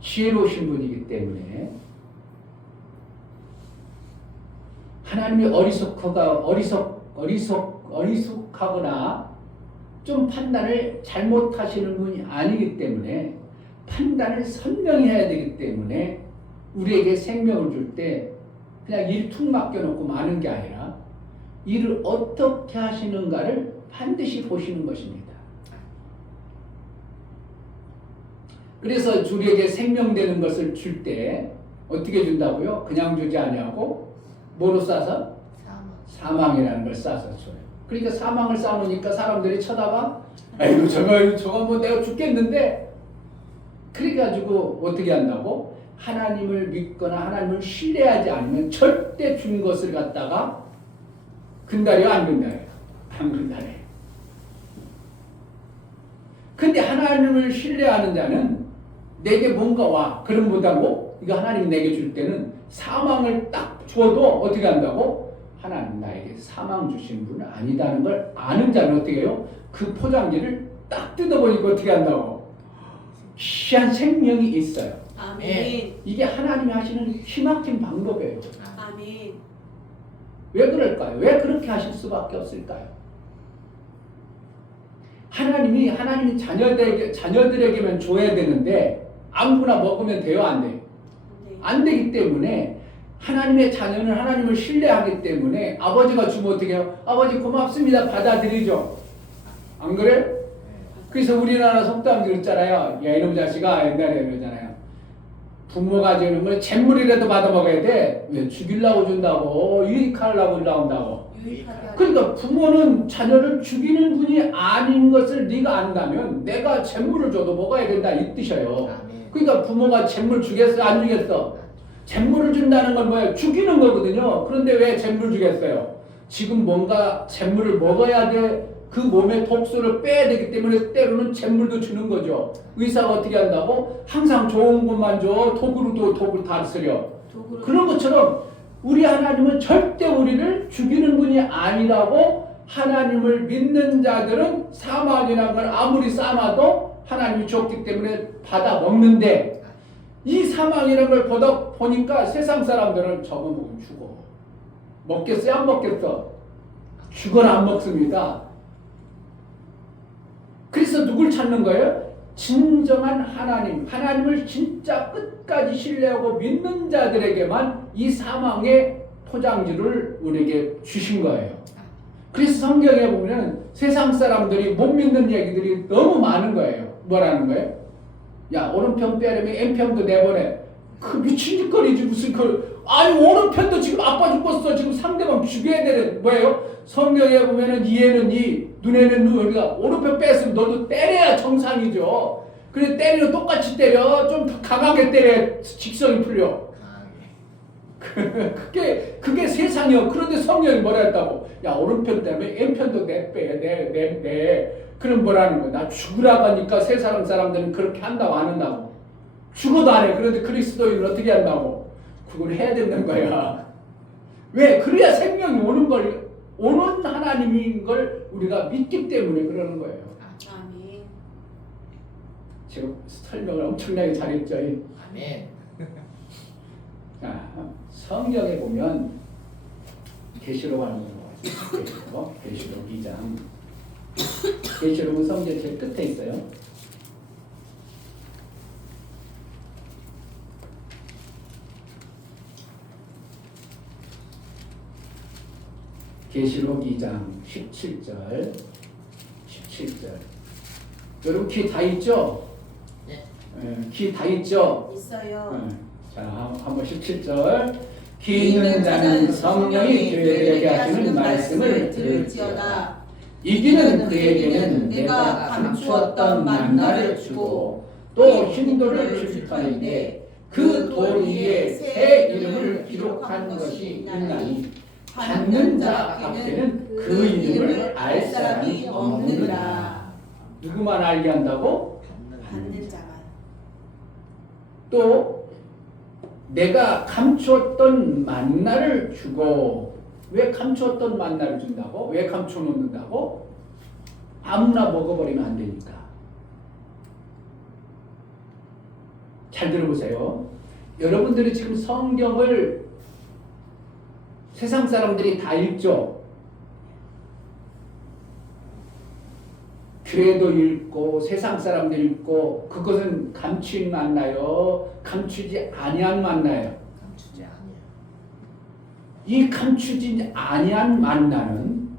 지혜로우신 분이기 때문에 하나님이 어리석하거나 좀 판단을 잘못하시는 분이 아니기 때문에 판단을 선명히 해야 되기 때문에 우리에게 생명을 줄 때 그냥 일 툭 맡겨놓고 마는 게 아니라 일을 어떻게 하시는가를 반드시 보시는 것입니다. 그래서 우리에게 생명되는 것을 줄 때 어떻게 준다고요? 그냥 주지 아니하고 뭐로 싸서? 사망이라는 걸 싸서 줘요. 그러니까 사망을 쌓아놓으니까 사람들이 쳐다봐. 아이고 저거 뭐 내가 죽겠는데. 그래가지고 어떻게 한다고? 하나님을 믿거나 하나님을 신뢰하지 않으면 절대 준 것을 갖다가 근달이요 안 근달이요? 안 근달해. 근데 하나님을 신뢰하는 자는 내게 뭔가 와. 그럼 뭐다고? 이거 하나님이 내게 줄 때는 사망을 딱 줘도 어떻게 한다고? 하나님 나에게 사망 주신 분은 아니다는 걸 아는 자는 어떻게 해요? 그 포장지를 딱 뜯어보니까 어떻게 한다고? 희한 생명이 있어요. 아멘. 이게 하나님이 하시는 희막힌 방법이에요. 아멘. 왜 그럴까요? 왜 그렇게 하실 수밖에 없을까요? 하나님이 자녀들에게만 줘야 되는데 아무나 먹으면 돼요? 안 돼요? 안 되기 때문에 하나님의 자녀는 하나님을 신뢰하기 때문에 아버지가 주면 어떻게 해요? 아버지 고맙습니다. 받아들이죠. 안 그래요? 그래서 우리나라 속담 그랬잖아요. 야 이놈 자식아 옛날에 그러잖아요. 부모가 주는 걸 잿물이라도 받아 먹어야 돼. 왜 죽이려고 준다고 유익하려고 나온다고. 그러니까 부모는 자녀를 죽이는 분이 아닌 것을 네가 안다면 내가 잿물을 줘도 먹어야 된다 이 뜻이에요. 그러니까 부모가 잿물 주겠어 안 주겠어? 잿물을 준다는 건 뭐예요? 죽이는 거거든요. 그런데 왜 잿물 주겠어요? 지금 뭔가 잿물을 먹어야 돼. 그 몸의 독소를 빼야 되기 때문에 때로는 잿물도 주는 거죠. 의사가 어떻게 한다고? 항상 좋은 것만 줘. 독으로도 독을 다 쓰려. 그런 것처럼 우리 하나님은 절대 우리를 죽이는 분이 아니라고 하나님을 믿는 자들은 사망이라는 걸 아무리 싸놔도 하나님이 줬기 때문에 받아 먹는데 이 사망이라는 걸 보니까 세상 사람들은 저거 먹으면 죽어. 먹겠어요? 안 먹겠어? 죽어라 안 먹습니다. 그래서 누굴 찾는 거예요? 진정한 하나님, 하나님을 진짜 끝까지 신뢰하고 믿는 자들에게만 이 사망의 포장지를 우리에게 주신 거예요. 그래서 성경에 보면 세상 사람들이 못 믿는 얘기들이 너무 많은 거예요. 뭐라는 거예요? 야 오른편 빼려면 왼편도 내보내. 그 미친 짓거리지 무슨 아니 오른편도 지금 아빠 죽었어. 지금 상대방 죽여야 되는 뭐예요? 성경에 보면은 이에는 이 눈에는 눈 우리가 오른편 뺐으면 너도 때려야 정상이죠. 그래 때리면 똑같이 때려. 좀 더 강하게 때려야 직성이 풀려. 그게 세상이요. 그런데 성경이 뭐라 했다고? 야 오른편 때문에 왼편도 내. 그럼 뭐라는 거야? 나 죽으라고 하니까 세상 사람들은 그렇게 한다고 안 한다고. 죽어도 안 해. 그런데 그리스도인은 어떻게 한다고? 그걸 해야 된다는 거야. 왜? 그래야 생명이 오는 하나님인 걸 우리가 믿기 때문에 그러는 거예요. 아멘. 지금 설명을 엄청나게 잘했죠. 아멘. 자, 성경에 보면 계시록 하는 거 계시록 2장. 계시록은 성경 제일 끝에 있어요. 계시록 2장 17절. 여러분 귀 다 있죠? 네. 귀 다 있죠? 있어요. 자, 한번 17절. 귀 있는 자는 성령이 그에게 하시는 말씀을 들을지어다. 이기는 그에게는 내가 감추었던 만나를 주고 또 흰돌을 줄 터인데 그 돌 위에 새 이름을 기록한 것이 있나니 받는 자 앞에는 그 이름을 알 사람이 없느니라. 누구만 알게 한다고? 받는 자만. 또 내가 감추었던 만나를 주고. 왜 감추었던 만나를 준다고? 왜 감춰놓는다고? 아무나 먹어버리면 안 되니까. 잘 들어보세요. 여러분들이 지금 성경을 세상 사람들이 다 읽죠? 죄도 읽고 세상 사람도 읽고 그것은 감추인 만나요? 감추지 아니한 만나요? 감추지 아니야. 이 감추지 아니한 만나는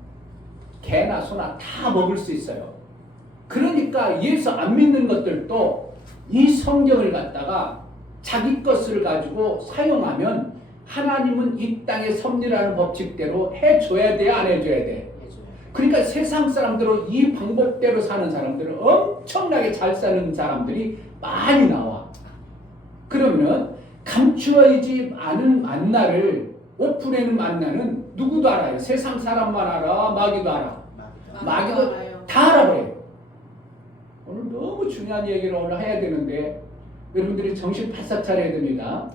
개나 소나 다 먹을 수 있어요. 그러니까 예수 안 믿는 것들도 이 성경을 갖다가 자기 것을 가지고 사용하면 하나님은 이 땅의 섭리라는 법칙대로 해줘야 돼, 안 해줘야 돼? 해줘요. 그러니까 세상 사람들은 이 방법대로 사는 사람들은 엄청나게 잘 사는 사람들이 많이 나와. 그러면 감추어지지 않은 만나를 오픈해는 만나는 누구도 알아요. 세상 사람만 알아, 마귀도 알아. 마귀도 알아요. 다 알아버려요. 오늘 너무 중요한 얘기를 오늘 해야 되는데 여러분들이 정신 바싹 차려야 됩니다.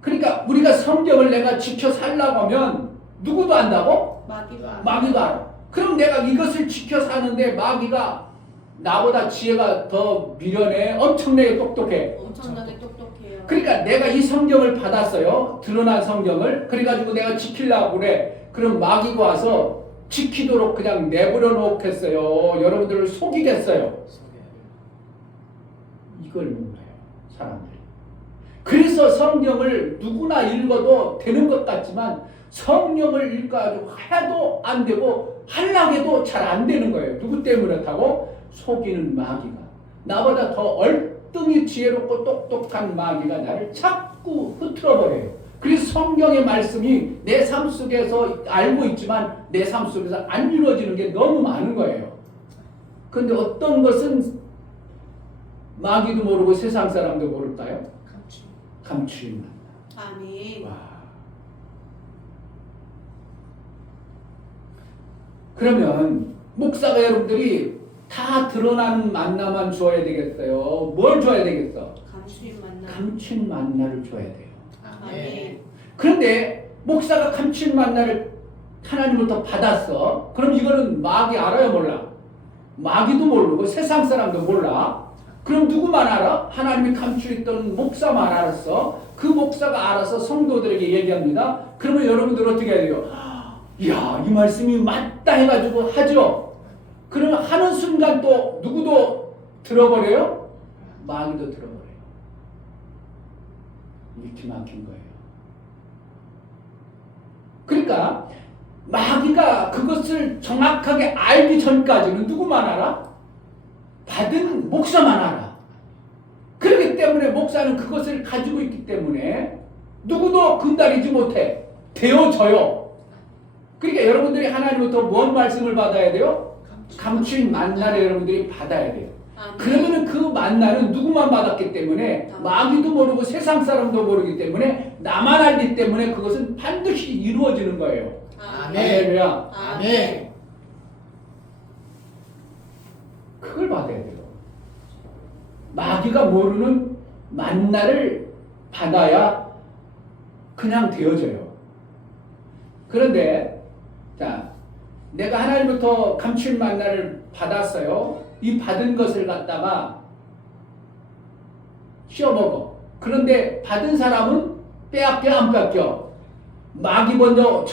그러니까 우리가 성경을 내가 지켜 살라고 하면 누구도 안다고? 마귀도 알아요. 마귀도 알아. 그럼 내가 이것을 지켜 사는데 마귀가 나보다 지혜가 더 미련해, 엄청나게 똑똑해. 엄청나게 똑똑해요. 그러니까 내가 이 성경을 받았어요. 드러난 성경을. 그래가지고 내가 지키려고 그래. 그럼 마귀가 와서 지키도록 그냥 내버려 놓겠어요. 여러분들을 속이겠어요. 이걸 몰라요, 사람들이. 그래서 성경을 누구나 읽어도 되는 것 같지만 성경을 읽어가지고 해도 안 되고 하려고 해도 잘 안 되는 거예요. 누구 때문에 그렇다고? 속이는 마귀가. 나보다 더 얼등히 지혜롭고 똑똑한 마귀가 나를 자꾸 흐트러버려요. 그래서 성경의 말씀이 내 삶 속에서 알고 있지만 내 삶 속에서 안 이루어지는 게 너무 많은 거예요. 그런데 어떤 것은 마귀도 모르고 세상 사람도 모를까요? 감추인 만나. 아멘. 와. 그러면 목사가 여러분들이 다 드러나는 만나만 줘야 되겠어요? 뭘 줘야 되겠어? 감추인 만나. 감춘 만나를 줘야 돼요. 아멘. 그런데 목사가 감춘 만나를 하나님부터 받았어. 그럼 이거는 마귀 알아요, 몰라? 마귀도 모르고 세상 사람도 몰라. 그럼 누구만 알아? 하나님이 감추있던 목사만 알았어. 그 목사가 알아서 성도들에게 얘기합니다. 그러면 여러분들 어떻게 해야 돼요? 이야, 이 말씀이 맞다 해가지고 하죠. 그러면 하는 순간 또 누구도 들어버려요? 마귀도 들어버려요. 이렇게 막힌 거예요. 그러니까 마귀가 그것을 정확하게 알기 전까지는 누구만 알아? 받은 목사만 알아. 그렇기 때문에 목사는 그것을 가지고 있기 때문에 누구도 근달이지 못해. 되어져요. 그러니까 여러분들이 하나님부터 뭔 말씀을 받아야 돼요? 감추인 만나를 여러분들이 받아야 돼요. 아멘. 그러면은 그 만나는 누구만 받았기 때문에 마귀도 모르고 세상 사람도 모르기 때문에 나만 알기 때문에 그것은 반드시 이루어지는 거예요. 아멘. 할렐루야. 아멘. 그걸 받아야 돼요. 마귀가 모르는 만나를 받아야 그냥 되어져요. 그런데 자, 내가 하나님부터 감춘 만나를 받았어요. 이 받은 것을 갖다가 씌워먹어. 그런데 받은 사람은 빼앗겨 안 뺏겨? 마귀보다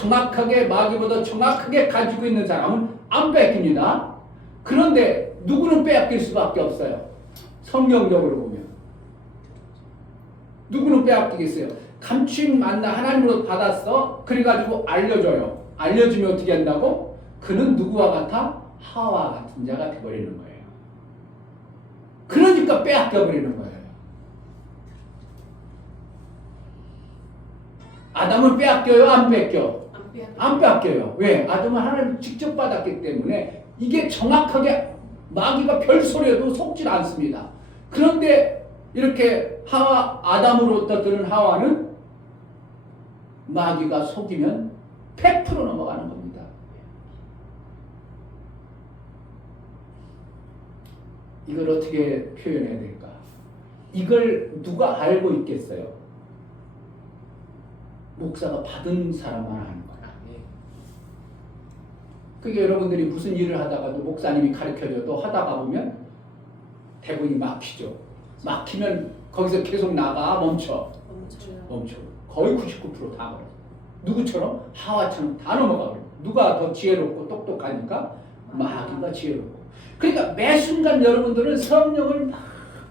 정확하게 가지고 있는 사람은 안 뺏깁니다. 그런데 누구는 빼앗길 수밖에 없어요. 성경적으로 보면 누구는 빼앗기겠어요? 감추인 만나 하나님으로 받았어. 그래가지고 알려줘요. 알려주면 어떻게 한다고? 그는 누구와 같아? 하와 같은 자가 되어버리는 거예요. 그러니까 빼앗겨버리는 거예요. 아담은 빼앗겨요? 안 뺏겨? 안 뺏겨요. 왜? 아담은 하나님 직접 받았기 때문에 이게 정확하게 마귀가 별소리여도 속질 않습니다. 그런데 이렇게 아담으로부터 들은 하와는 마귀가 속이면 100% 넘어가는 겁니다. 이걸 어떻게 표현해야 될까? 이걸 누가 알고 있겠어요? 목사가 받은 사람만 아는 거야. 그게 여러분들이 무슨 일을 하다가도 목사님이 가르쳐줘도 하다가 보면 대부분이 막히죠. 막히면 거기서 계속 나가 멈춰. 거의 99% 다 그래. 누구처럼? 하와처럼 다 넘어가 버려. 누가 더 지혜롭고 똑똑하니까? 마귀가 지혜롭고. 그러니까 매 순간 여러분들은 성령을 막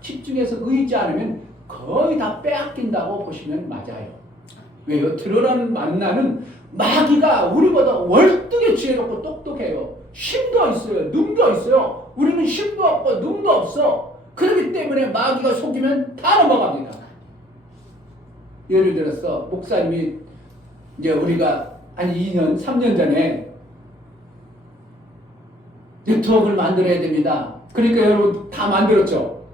집중해서 의지 않으면 거의 다 빼앗긴다고 보시면 맞아요. 왜요? 드러나는 만나는 마귀가 우리보다 월등히 지혜롭고 똑똑해요. 힘도 있어요. 능도 있어요. 우리는 힘도 없고 능도 없어. 그렇기 때문에 마귀가 속이면 다 넘어갑니다. 예를 들어서 목사님이 이제 우리가 한 2년, 3년 전에 네트워크를 만들어야 됩니다. 그러니까 여러분 다 만들었죠.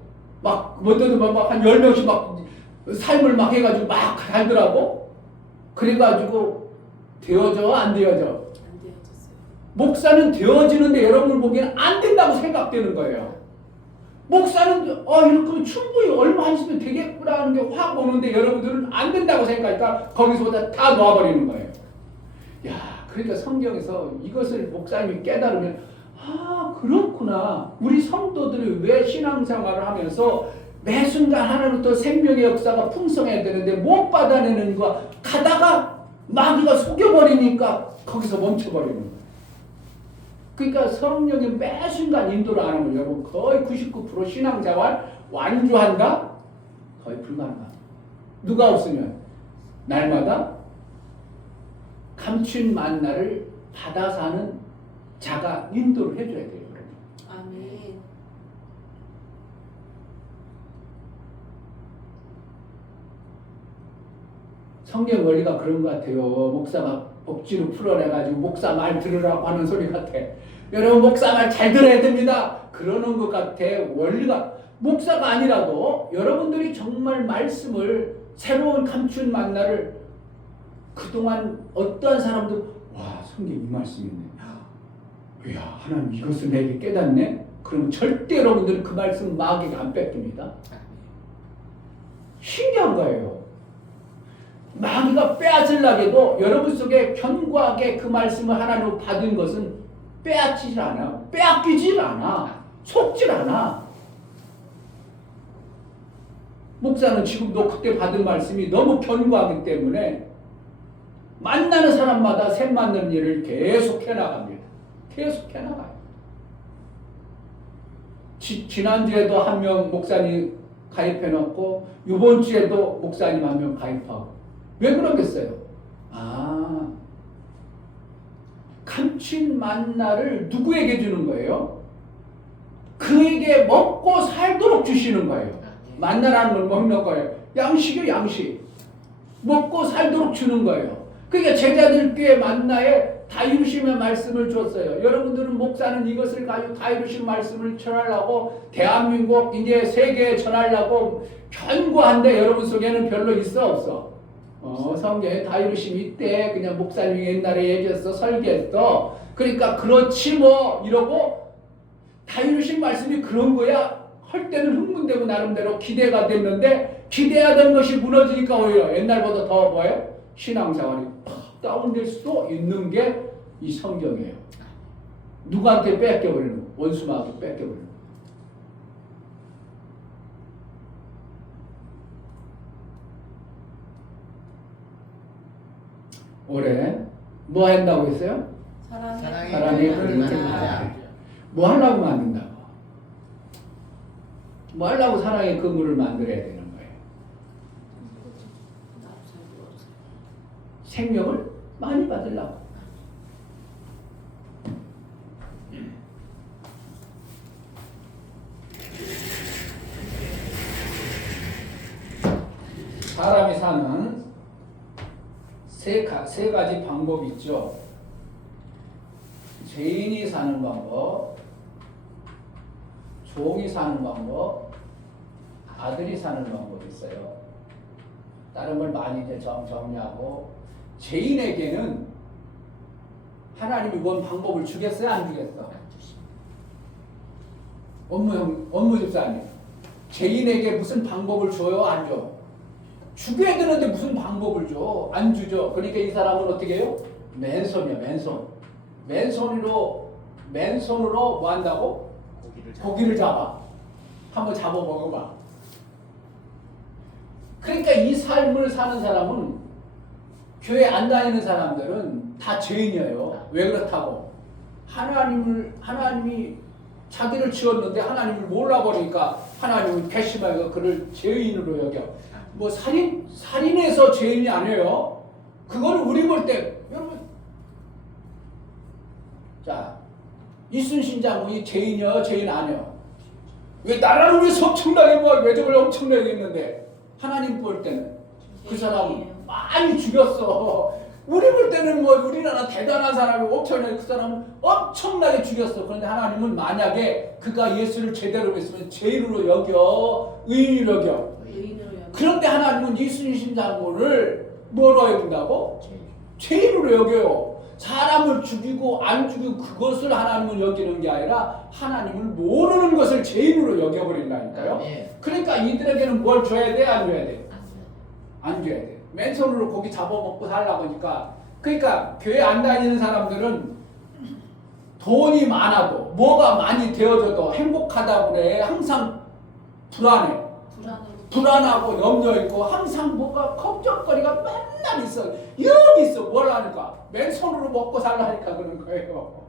막 뭐든 막한 10명씩 막 삶을 막 해가지고 막 하더라고. 그래가지고 되어져 안 되어져? 안 되어졌어요. 목사는 되어지는데 여러분을 보기에는 안 된다고 생각되는 거예요. 목사는 이렇게 충분히 얼마 안 있으면 되겠구나 하는 게 확 오는데 여러분들은 안 된다고 생각하니까 거기서부터 다 놓아버리는 거예요. 야, 그러니까 성경에서 이것을 목사님이 깨달으면 그렇구나. 우리 성도들이 왜 신앙생활을 하면서 매 순간 하나님부터 생명의 역사가 풍성해야 되는데 못 받아내는 거 가다가 마귀가 속여버리니까 거기서 멈춰버리는 거예요. 그러니까 성령이 매 순간 인도를 안 하면 여러분 거의 99% 신앙생활 완주한다? 거의 불가능합니다. 누가 없으면 날마다 감춘 만나를 받아서 하는 자가 인도를 해줘야 돼요. 아멘. 성경 원리가 그런 것 같아요. 목사가 억지로 풀어내가지고 목사 말 들으라고 하는 소리 같아. 여러분 목사 말 잘 들어야 됩니다. 그러는 것 같아. 원리가 목사가 아니라도 여러분들이 정말 말씀을 새로운 감춘 만나를 그동안 어떠한 사람도 와 성경 이 말씀이 있네. 야 하나님 이것을 내게 깨닫네. 그럼 절대 여러분들이 그 말씀 마귀가 안 뺏깁니다. 신기한 거예요. 마귀가 빼앗으려고 해도 여러분 속에 견고하게 그 말씀을 하나님으로 받은 것은 빼앗지질 않아. 빼앗기질 않아. 속질 않아. 목사는 지금도 그때 받은 말씀이 너무 견고하기 때문에 만나는 사람마다 샘 맞는 일을 계속 해나갑니다. 계속 해나가요. 지난주에도 한 명 목사님 가입해놓고 이번 주에도 목사님 한 명 가입하고 왜 그러겠어요? 감춘 만나를 누구에게 주는 거예요? 그에게 먹고 살도록 주시는 거예요. 만나라는 걸 먹는 거예요. 양식이요, 양식. 먹고 살도록 주는 거예요. 그러니까 제자들께 만나에 다 이루심의 말씀을 줬어요. 여러분들은 목사는 이것을 가지고 다 이루신 말씀을 전하려고 대한민국 이제 세계에 전하려고 견고한데 여러분 속에는 별로 있어 없어? 성경에 다 이루심이 있대. 그냥 목사님이 옛날에 얘기했어. 설계했어. 그러니까 그렇지 뭐 이러고 다 이루신 말씀이 그런 거야. 할 때는 흥분되고 나름대로 기대가 됐는데 기대하던 것이 무너지니까 오히려 옛날보다 더 뭐예요? 신앙생활이 팍 다운될 수도 있는 게 이 성경이에요. 누구한테 뺏겨버리는 거? 원수마귀 뺏겨버리는 거. 올해 뭐 한다고 했어요? 사랑의 그릇을 만들자. 뭐 하려고 만든다고? 뭐 하려고 사랑의 그물을 만들어야 되는 거예요? 생명을 많이 받으려고. 사람이 사는 세 가지 방법이 있죠. 죄인이 사는 방법, 종이 사는 방법, 아들이 사는 방법이 있어요. 다른 걸 많이 이제 정리하고, 죄인에게는 하나님이 뭔 방법을 주겠어요? 안 주겠어? 업무 집사님, 죄인에게 무슨 방법을 줘요? 안 줘? 죽여야 되는데 무슨 방법을 줘? 안 주죠. 그러니까 이 사람은 어떻게 해요? 맨손이야, 맨손. 맨손으로 뭐 한다고? 고기를 잡아. 한번 잡아 먹어봐. 그러니까 이 삶을 사는 사람은, 교회 안 다니는 사람들은 다 죄인이에요. 왜 그렇다고? 하나님이 자기를 지었는데 하나님을 몰라버리니까 하나님은 괘씸하여 그를 죄인으로 여겨. 뭐 살인해서 죄인이 아니에요. 그거는 우리 볼 때 여러분, 자 이순신 장군이 죄인이요 죄인 아니요? 왜 나라를 위해서 엄청나게 뭐 외적을 엄청나게 했는데 하나님 볼 때는 그 사람은 많이 죽였어. 우리 볼 때는 뭐 우리나라 대단한 사람이 엄청나게 그 사람은 엄청나게 죽였어. 그런데 하나님은 만약에 그가 예수를 제대로 믿으면 죄인으로 여겨, 의인으로 여겨. 의인으로 여겨. 그런데 하나님은 이순신 장군을 뭐로 여긴다고? 죄인. 죄인으로 여겨요. 사람을 죽이고 안 죽이고 그것을 하나님을 여기는 게 아니라 하나님을 모르는 것을 죄인으로 여겨버린다니까요. 네. 그러니까 이들에게는 뭘 줘야 돼? 안 줘야 돼? 안 안 줘야 돼. 맨손으로 고기 잡아먹고 살라고 하니까. 그러니까 교회 안 다니는 사람들은 돈이 많아도 뭐가 많이 되어져도 행복하다고 그래. 항상 불안해. 불안하고 염려 있고 항상 뭐가 걱정거리가 맨날 있어. 영 있어. 뭘 하니까? 맨손으로 먹고 살라니까 그런 거예요.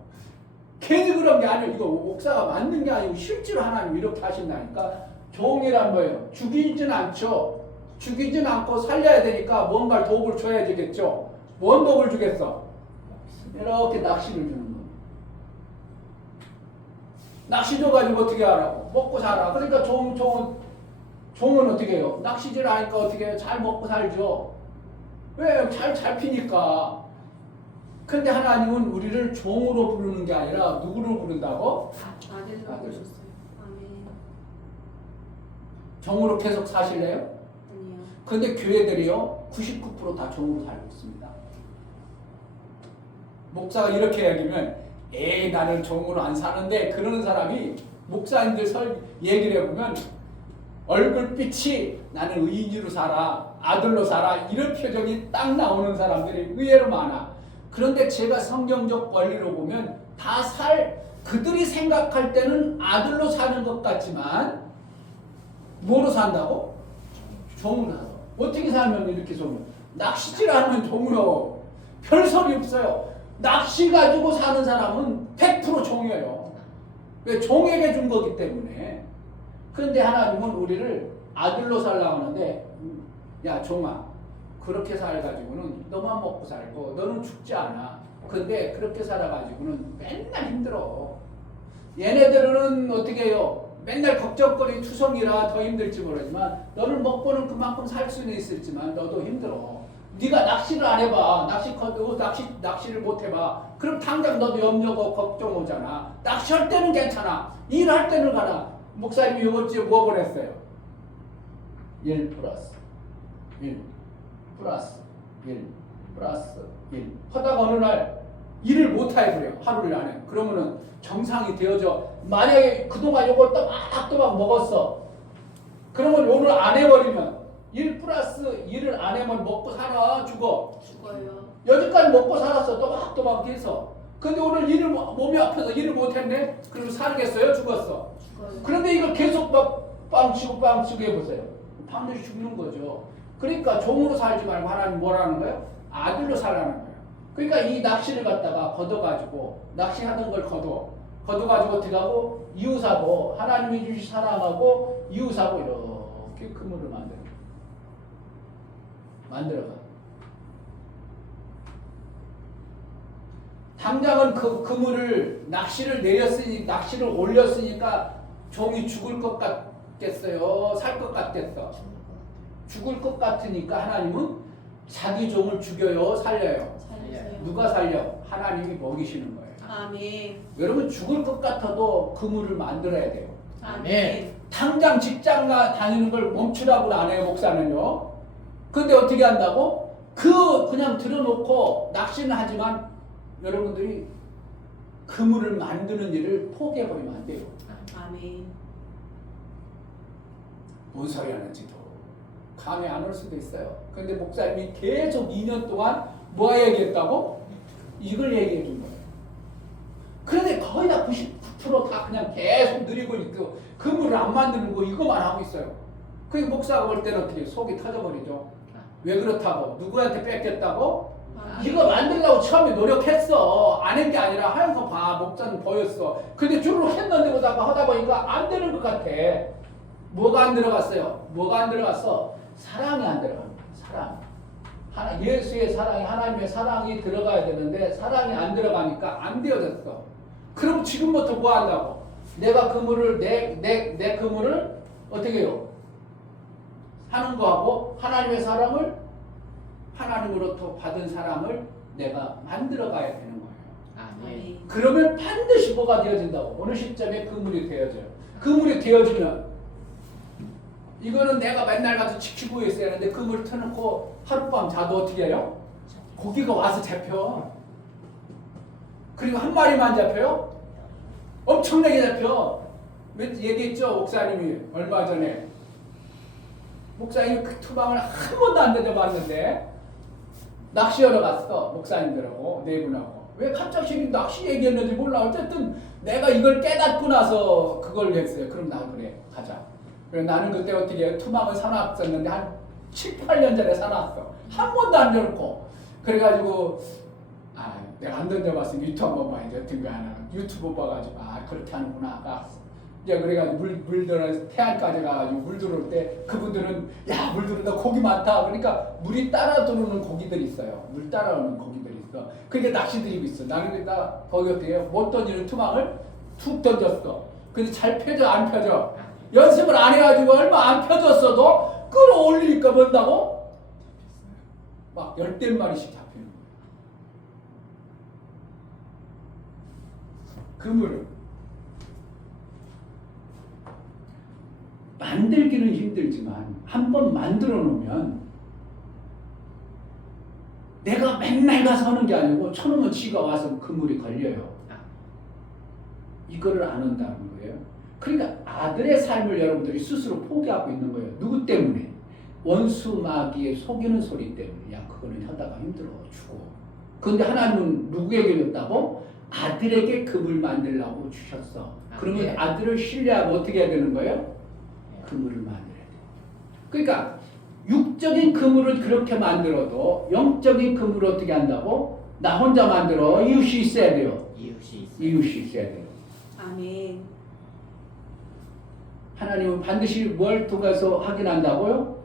괜히 그런 게 아니에요. 이거 목사가 만든 게 아니고 실제로 하나님 이렇게 하신다니까. 종이란 뭐예요? 죽이진 않죠. 죽이진 않고 살려야 되니까 뭔가 도구를 줘야 되겠죠. 뭔 도구를 주겠어? 이렇게 낚시를 주는 거예요. 낚시 줘가지고 어떻게 하라고? 먹고 살아. 그러니까 종은 어떻게 해요? 낚시질 하니까 어떻게 해요? 잘 먹고 살죠. 왜? 잘 잡히니까. 근데 하나님은 우리를 종으로 부르는 게 아니라 누구로 부른다고? 아들로 부르셨어요. 아멘. 종으로 계속 사실래요? 아니요. 근데 교회들이요 99% 다 종으로 살고 있습니다. 목사가 이렇게 얘기하면 에이 나는 종으로 안 사는데 그러는 사람이 목사님들 얘기를 해보면 얼굴빛이 나는 의인으로 살아 아들로 살아 이런 표정이 딱 나오는 사람들이 의외로 많아. 그런데 제가 성경적 원리로 보면 그들이 생각할 때는 아들로 사는 것 같지만 뭐로 산다고? 종으로 살아. 어떻게 살면 이렇게 종으로? 낚시질하는 종으로. 별 소리 없어요. 낚시 가지고 사는 사람은 100% 종이에요. 왜? 종에게 준 거기 때문에. 그런데 하나님은 우리를 아들로 살라고 하는데 야 종아 그렇게 살아가지고는 너만 먹고 살고 너는 죽지 않아. 근데 그렇게 살아가지고는 맨날 힘들어. 얘네들은 어떻게 해요? 맨날 걱정거리 투성이라 더 힘들지 모르지만 너는 먹고는 그만큼 살 수는 있을지만 너도 힘들어. 네가 낚시를 안 해봐. 낚시를 못 해봐. 그럼 당장 너도 염려고 걱정 오잖아. 낚시할 때는 괜찮아. 일할 때는 가나. 목사님이 이번 주에 뭐 보냈어요? 1 플러스 1 플러스 1 플러스 1 하다가 어느 날 일을 못 해버려. 하루를 안에. 그러면은 정상이 되어져. 만약에 그동안 이걸 또막 먹었어. 그러면 오늘 안 해버리면 1 플러스 1을 안 하면 먹고 살아. 죽어요. 여기까지 먹고 살았어. 또막 해서. 근데 오늘 몸이 아파서 일을 못 했네? 그러면 살겠어요? 죽었어. 그런데 이걸 계속 막 빵치고 해보세요. 반드시 죽는 거죠. 그러니까 종으로 살지 말고 하나님 뭐라는 거예요? 아들로 살라는 거예요. 그러니까 이 낚시를 갖다가 걷어가지고 낚시하던 걸 걷어가지고 어떻게 하고 이웃하고 하나님이 주신 사랑하고 이웃하고 이렇게 그물을 만들어가. 당장은 그 그물을 낚시를 올렸으니까 종이 죽을 것 같겠어요? 살 것 같겠어? 죽을 것 같으니까 하나님은 자기 종을 죽여요? 살려요? 누가 살려? 하나님이 먹이시는 거예요. 아멘. 여러분 죽을 것 같아도 그물을 만들어야 돼요. 아멘. 당장 직장 다니는 걸 멈추라고 안 해요, 목사는요. 근데 어떻게 한다고? 그냥 들어놓고 낚시는 하지만 여러분들이 그물을 만드는 일을 포기해버리면 안 돼요. 아멘. 뭔 소리 하는지도 감이 안 올 수도 있어요. 근데 목사님이 계속 2년 동안 뭐 얘기했다고? 이걸 얘기해 준 거예요. 그런데 거의 다 99% 그냥 계속 느리고 있고 그물을 안 만드는 거 이거만 하고 있어요. 그 목사가 볼 때는 어떻게 속이 터져버리죠. 왜 그렇다고? 누구한테 뺏겼다고? 이거 만들려고 처음에 노력했어. 안 한 게 아니라 하얀 거 봐. 목자는 보였어. 근데 주로 했는데 하다 보니까 안 되는 것 같아. 뭐가 안 들어갔어요? 뭐가 안 들어갔어? 사랑이 안 들어갑니다. 사랑. 예수의 사랑이, 하나님의 사랑이 들어가야 되는데 사랑이 안 들어가니까 안 되어졌어. 그럼 지금부터 뭐 한다고? 내가 그물을 내 그물을 어떻게 해요? 하는 거하고 하나님의 사랑을 하나님으로부터 받은 사랑을 내가 만들어 가야 되는 거예요. 아멘. 그러면 반드시 뭐가 되어진다고? 어느 시점에 그물이 되어져요. 그물이 되어지면 이거는 내가 맨날 가서 지키고 있어야 하는데 그물 터놓고 하룻밤 자도 어떻게 해요? 고기가 와서 잡혀. 그리고 한 마리만 잡혀요? 엄청나게 잡혀. 얘기했죠? 목사님이 얼마 전에. 목사님이 그 투방을 한 번도 안 던져봤는데 낚시하러 갔어. 목사님들하고 네 분하고. 왜 갑자기 낚시 얘기했는지 몰라. 어쨌든 내가 이걸 깨닫고 나서 그걸 했어요. 그럼 나 그래 가자. 그래서 나는 그때 어떻게 해요? 투망을 사놨었는데 한 7, 8년 전에 사놨어. 한 번도 안 던졌고. 그래가지고 내가 안 던져봤으니 유튜브 한번 봐야지. 어떤 거 하나 유튜브 봐가지고 그렇게 하는구나. 이제 그래가지고 물 들어 태안까지 가가지고 물 들어올 때 그분들은 야 물 들어온다 고기 많다. 그러니까 물이 따라 들어오는 고기들이 있어요. 물 따라오는 고기들이 있어. 그게 낚시들이고 있어. 나는 그다 거기 어떻게 해요? 못 던지는 투망을 툭 던졌어. 근데 잘 펴져 안 펴져? 연습을 안 해가지고 얼마 안 펴졌어도 끌어올리니까 뭔다고? 막 10마리씩 잡히는 거예요. 그물을 만들기는 힘들지만 한번 만들어 놓으면 내가 맨날 가서 하는 게 아니고 쳐놓으면 지가 와서 그물이 걸려요. 이거를 안 한다는 거예요. 그러니까 아들의 삶을 여러분들이 스스로 포기하고 있는 거예요. 누구 때문에? 원수 마귀의 속이는 소리 때문에. 야 그거는 하다가 힘들어 죽어. 그런데 하나님은 누구에게 줬다고? 아들에게 그물 만들라고 주셨어. 그러면 아들을 신뢰하고 어떻게 해야 되는 거예요? 그물을 만들어야 돼. 그러니까 육적인 그물을 그렇게 만들어도 영적인 그물을 어떻게 한다고? 나 혼자 만들어. 이웃이 있어야 돼요. 이웃이 있어야 돼요. 아멘. 하나님은 반드시 뭘 통해서 확인한다고요?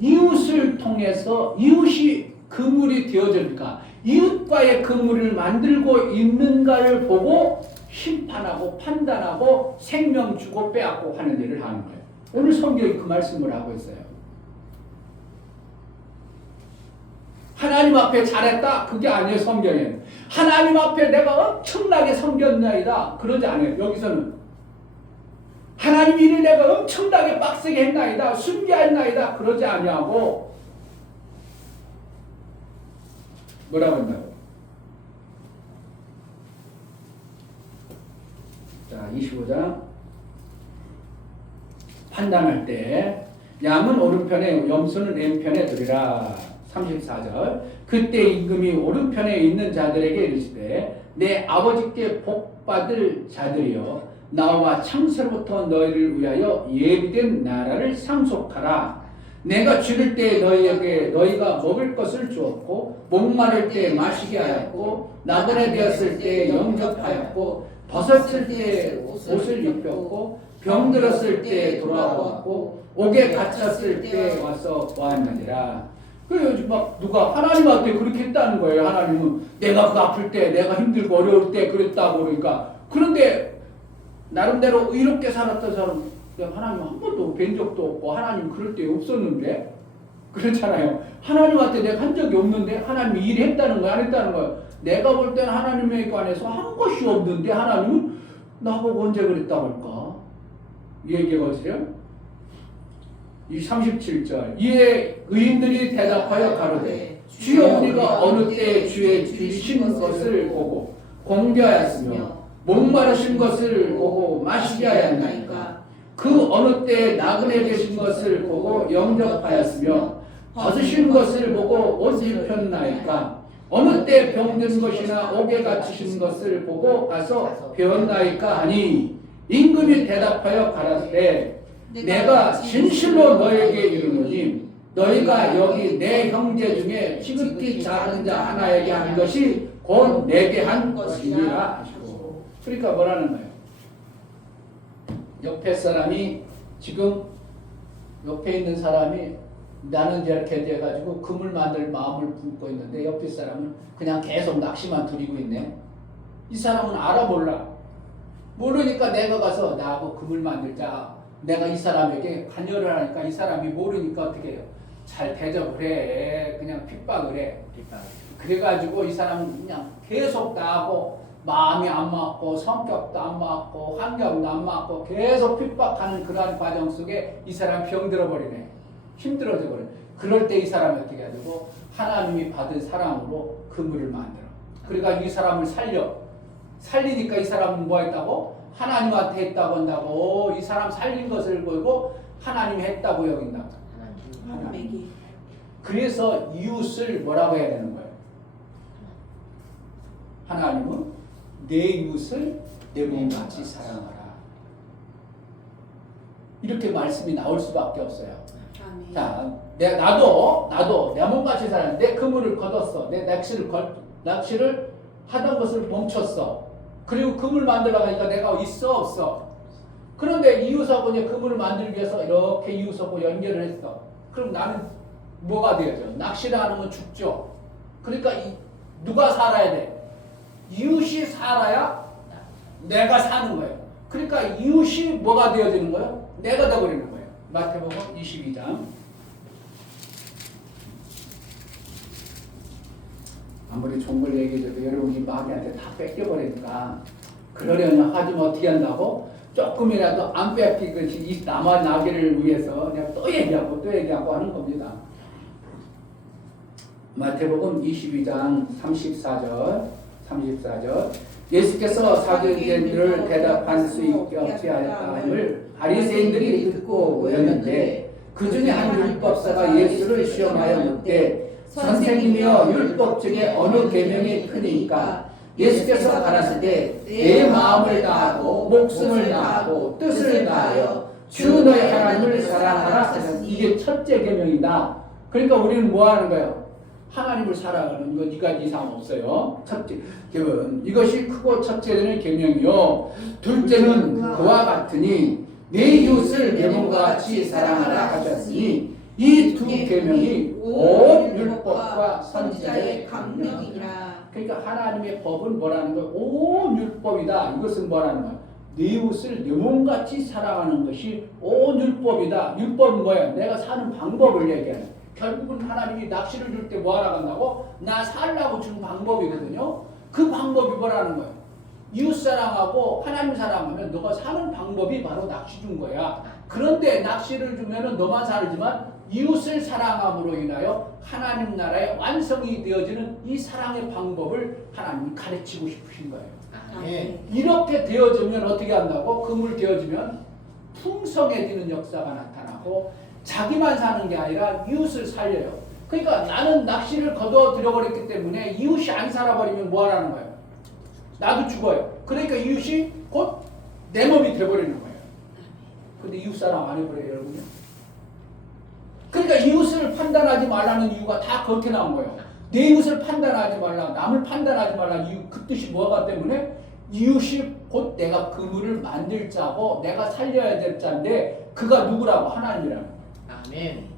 이웃을 통해서 이웃이 그물이 되어질까? 이웃과의 그물을 만들고 있는가를 보고 심판하고 판단하고 생명 주고 빼앗고 하는 일을 하는 거예요. 오늘 성경이 그 말씀을 하고 있어요. 하나님 앞에 잘했다? 그게 아니에요. 성경에는. 하나님 앞에 내가 엄청나게 섬겼나이다. 그러지 않아요. 여기서는 하나님 일을 내가 엄청나게 빡세게 했나이다. 순비했나이다. 그러지 아니하고 뭐라고 한다고? 자, 25장 판단할 때 양은 오른편에 염소는 왼편에 두리라. 34절 그때 임금이 오른편에 있는 자들에게 이르시되 내 아버지께 복받을 자들이여 나와 창세로부터 너희를 위하여 예비된 나라를 상속하라. 내가 죽을 때 너희에게 너희가 먹을 것을 주었고 목마를 때 마시게 하였고 나그네 되었을 때 영접하였고 벗었을 때 옷을 입혔고 병들었을 때 돌아왔고 옥에 갇혔을 때 와서 보았느니라. 요즘 막 누가 하나님한테 그렇게 했다는 거예요. 하나님은 내가 그 아플 때 내가 힘들고 어려울 때 그랬다고 그러니까. 그런데 나름대로 의롭게 살았던 사람 하나님 한 번도 뵌 적도 없고 하나님 그럴 때 없었는데 그렇잖아요. 하나님한테 내가 한 적이 없는데 하나님이 일했다는 거야 안 했다는 거야. 내가 볼 때는 하나님에 관해서 한 것이 없는데 하나님은 나보고 언제 그랬다고 할까? 이 얘기가 어디요? 이 37절 이에 의인들이 대답하여 가로되 주여 우리가 어느 때 주의 주신 것을 보고 공개하였으며 목마르신 것을 보고 마시게 하였나이까. 그 어느 때 나그네 되신 것을 보고 영접하였으며 벗으신 것을 보고 옷 입혔나이까. 어느 때 병든 것이나 옥에 갇히신 것을 보고 가서 배웠나이까 하니 임금이 대답하여 가라사대 내가 진실로 너에게 이르노니 너희가 여기 내 형제 중에 지극히 작은 자 하나에게 한 것이 곧 내게 한 것이니라 하시고. 그러니까 뭐라는 거예요? 옆에 사람이 지금 옆에 있는 사람이 나는 이렇게 돼가지고 금을 만들 마음을 품고 있는데 옆에 사람은 그냥 계속 낚시만 두리고 있네. 이 사람은 알아 몰라. 모르니까 내가 가서 나하고 금을 만들자. 내가 이 사람에게 관여를 하니까 이 사람이 모르니까 어떻게 해요? 잘 대접을 해. 그냥 핍박을 해. 그래가지고 이 사람은 그냥 계속 나하고 마음이 안 맞고 성격도 안 맞고 환경도 안 맞고 계속 핍박하는 그러한 과정 속에 이 사람이 병들어 버리네. 힘들어져 버려. 그럴 때 이 사람이 어떻게 하고 하나님이 받은 사랑으로 그물을 만들어. 그러니까 이 사람을 살리니까 이 사람은 뭐 했다고? 하나님한테 했다고 한다고. 이 사람 살린 것을 보고 하나님이 했다고 여긴다. 하나님에게. 그래서 이웃을 뭐라고 해야 되는 거예요? 하나님은 내 이웃을 내 몸같이 사랑하라. 이렇게 말씀이 나올 수밖에 없어요. 아멘. 자, 나도 내 몸같이 사랑. 내 그물을 걷었어. 내 낚시를 하던 것을 멈췄어. 그리고 그물 만들어 가니까 내가 있어 없어. 그런데 이웃하고 이제 그물을 만들기 위해서 이렇게 이웃하고 연결을 했어. 그럼 나는 뭐가 되어져? 낚시를 하는 건 죽죠. 그러니까 누가 살아야 돼? 이웃이 살아야 내가 사는 거예요. 그러니까 이웃이 뭐가 되어지는 거예요? 내가 되어버리는 거예요. 마태복음 22장. 아무리 좋은 걸 얘기해줘도 여러분이 마귀한테 다 뺏겨버리니까 그러려면 하지만 어떻게 한다고? 조금이라도 안 뺏기듯이 남아 나기를 위해서 내가 또 얘기하고 하는 겁니다. 마태복음 22장 34절 예수께서 사도행전들을 대답할 수 있게 없게 하였다함을 바리새인들이 듣고 모였는데 그 중에 한 율법사가 예수를 시험하여 묻되 선생님이여 율법 중에 어느 계명이 크니까? 예수께서 가라사대 내 마음을 다하고 목숨을 다하고 뜻을 다하여 주 너의 하나님을 사랑하라 하셨으니 이게 첫째 계명이다. 그러니까 우리는 뭐 하는 거예요? 하나님을 사랑하는 거 네가 이상 없어요. 첫째 계명 이것이 크고 첫째는 계명이요. 둘째는 그와 같으니 내 이웃을 내 몸과 같이 사랑하라 하셨으니 이 두 계명이 온 율법과 선지자의 강령이니라. 그러니까 하나님의 법은 뭐라는 거예요? 온 율법이다. 이것은 뭐라는 거예요? 내 이웃을 내 몸같이 사랑하는 것이 온 율법이다. 율법은 뭐야? 내가 사는 방법을 얘기하는. 결국은 하나님이 낚시를 줄 때 뭐 하라고 한다고? 나 살라고 준 방법이거든요. 그 방법이 뭐라는 거예요? 이웃 사랑하고 하나님 사랑하면 너가 사는 방법이 바로 낚시 준 거야. 그런데 낚시를 주면은 너만 살지만 이웃을 사랑함으로 인하여 하나님 나라의 완성이 되어지는 이 사랑의 방법을 하나님이 가르치고 싶으신 거예요. 아멘. 이렇게 되어지면 어떻게 한다고? 그물 되어지면 풍성해지는 역사가 나타나고 자기만 사는 게 아니라 이웃을 살려요. 그러니까 나는 낚시를 거둬 들여버렸기 때문에 이웃이 안 살아버리면 뭐 하라는 거예요? 나도 죽어요. 그러니까 이웃이 곧 내 몸이 돼버리는 거예요. 근데 이웃 사랑 안 해버려요, 여러분요. 그러니까 이웃을 판단하지 말라는 이유가 다 그렇게 나온 거예요. 내 이웃을 판단하지 말라, 남을 판단하지 말라는 이유, 그 뜻이 뭐가 때문에? 이웃이 곧 내가 그물을 만들 자고 내가 살려야 될 자인데 그가 누구라고? 하나님이라는 거예요. 아멘.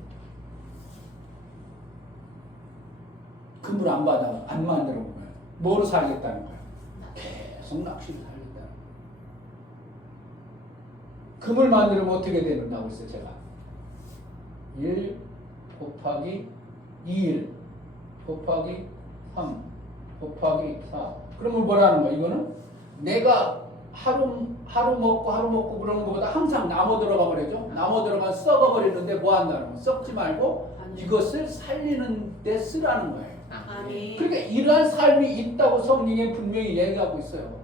그물 안 만들어 보면 뭐로 살겠다는 거예요? 계속 낚시를 살겠다는 거예요. 그물 만들면 어떻게 된다고 했어요, 제가? 1 곱하기 2일 곱하기 3 곱하기 4. 그러면 뭐라는 거야? 이거는 내가 하루 먹고 그러는 것보다 항상 나무 들어가 버리죠. 나무 들어가 썩어 버리는데 뭐 한다는 거야? 썩지 말고 이것을 살리는 데 쓰라는 거예요. 아멘. 그러니까 이러한 삶이 있다고 성경에 분명히 얘기하고 있어요.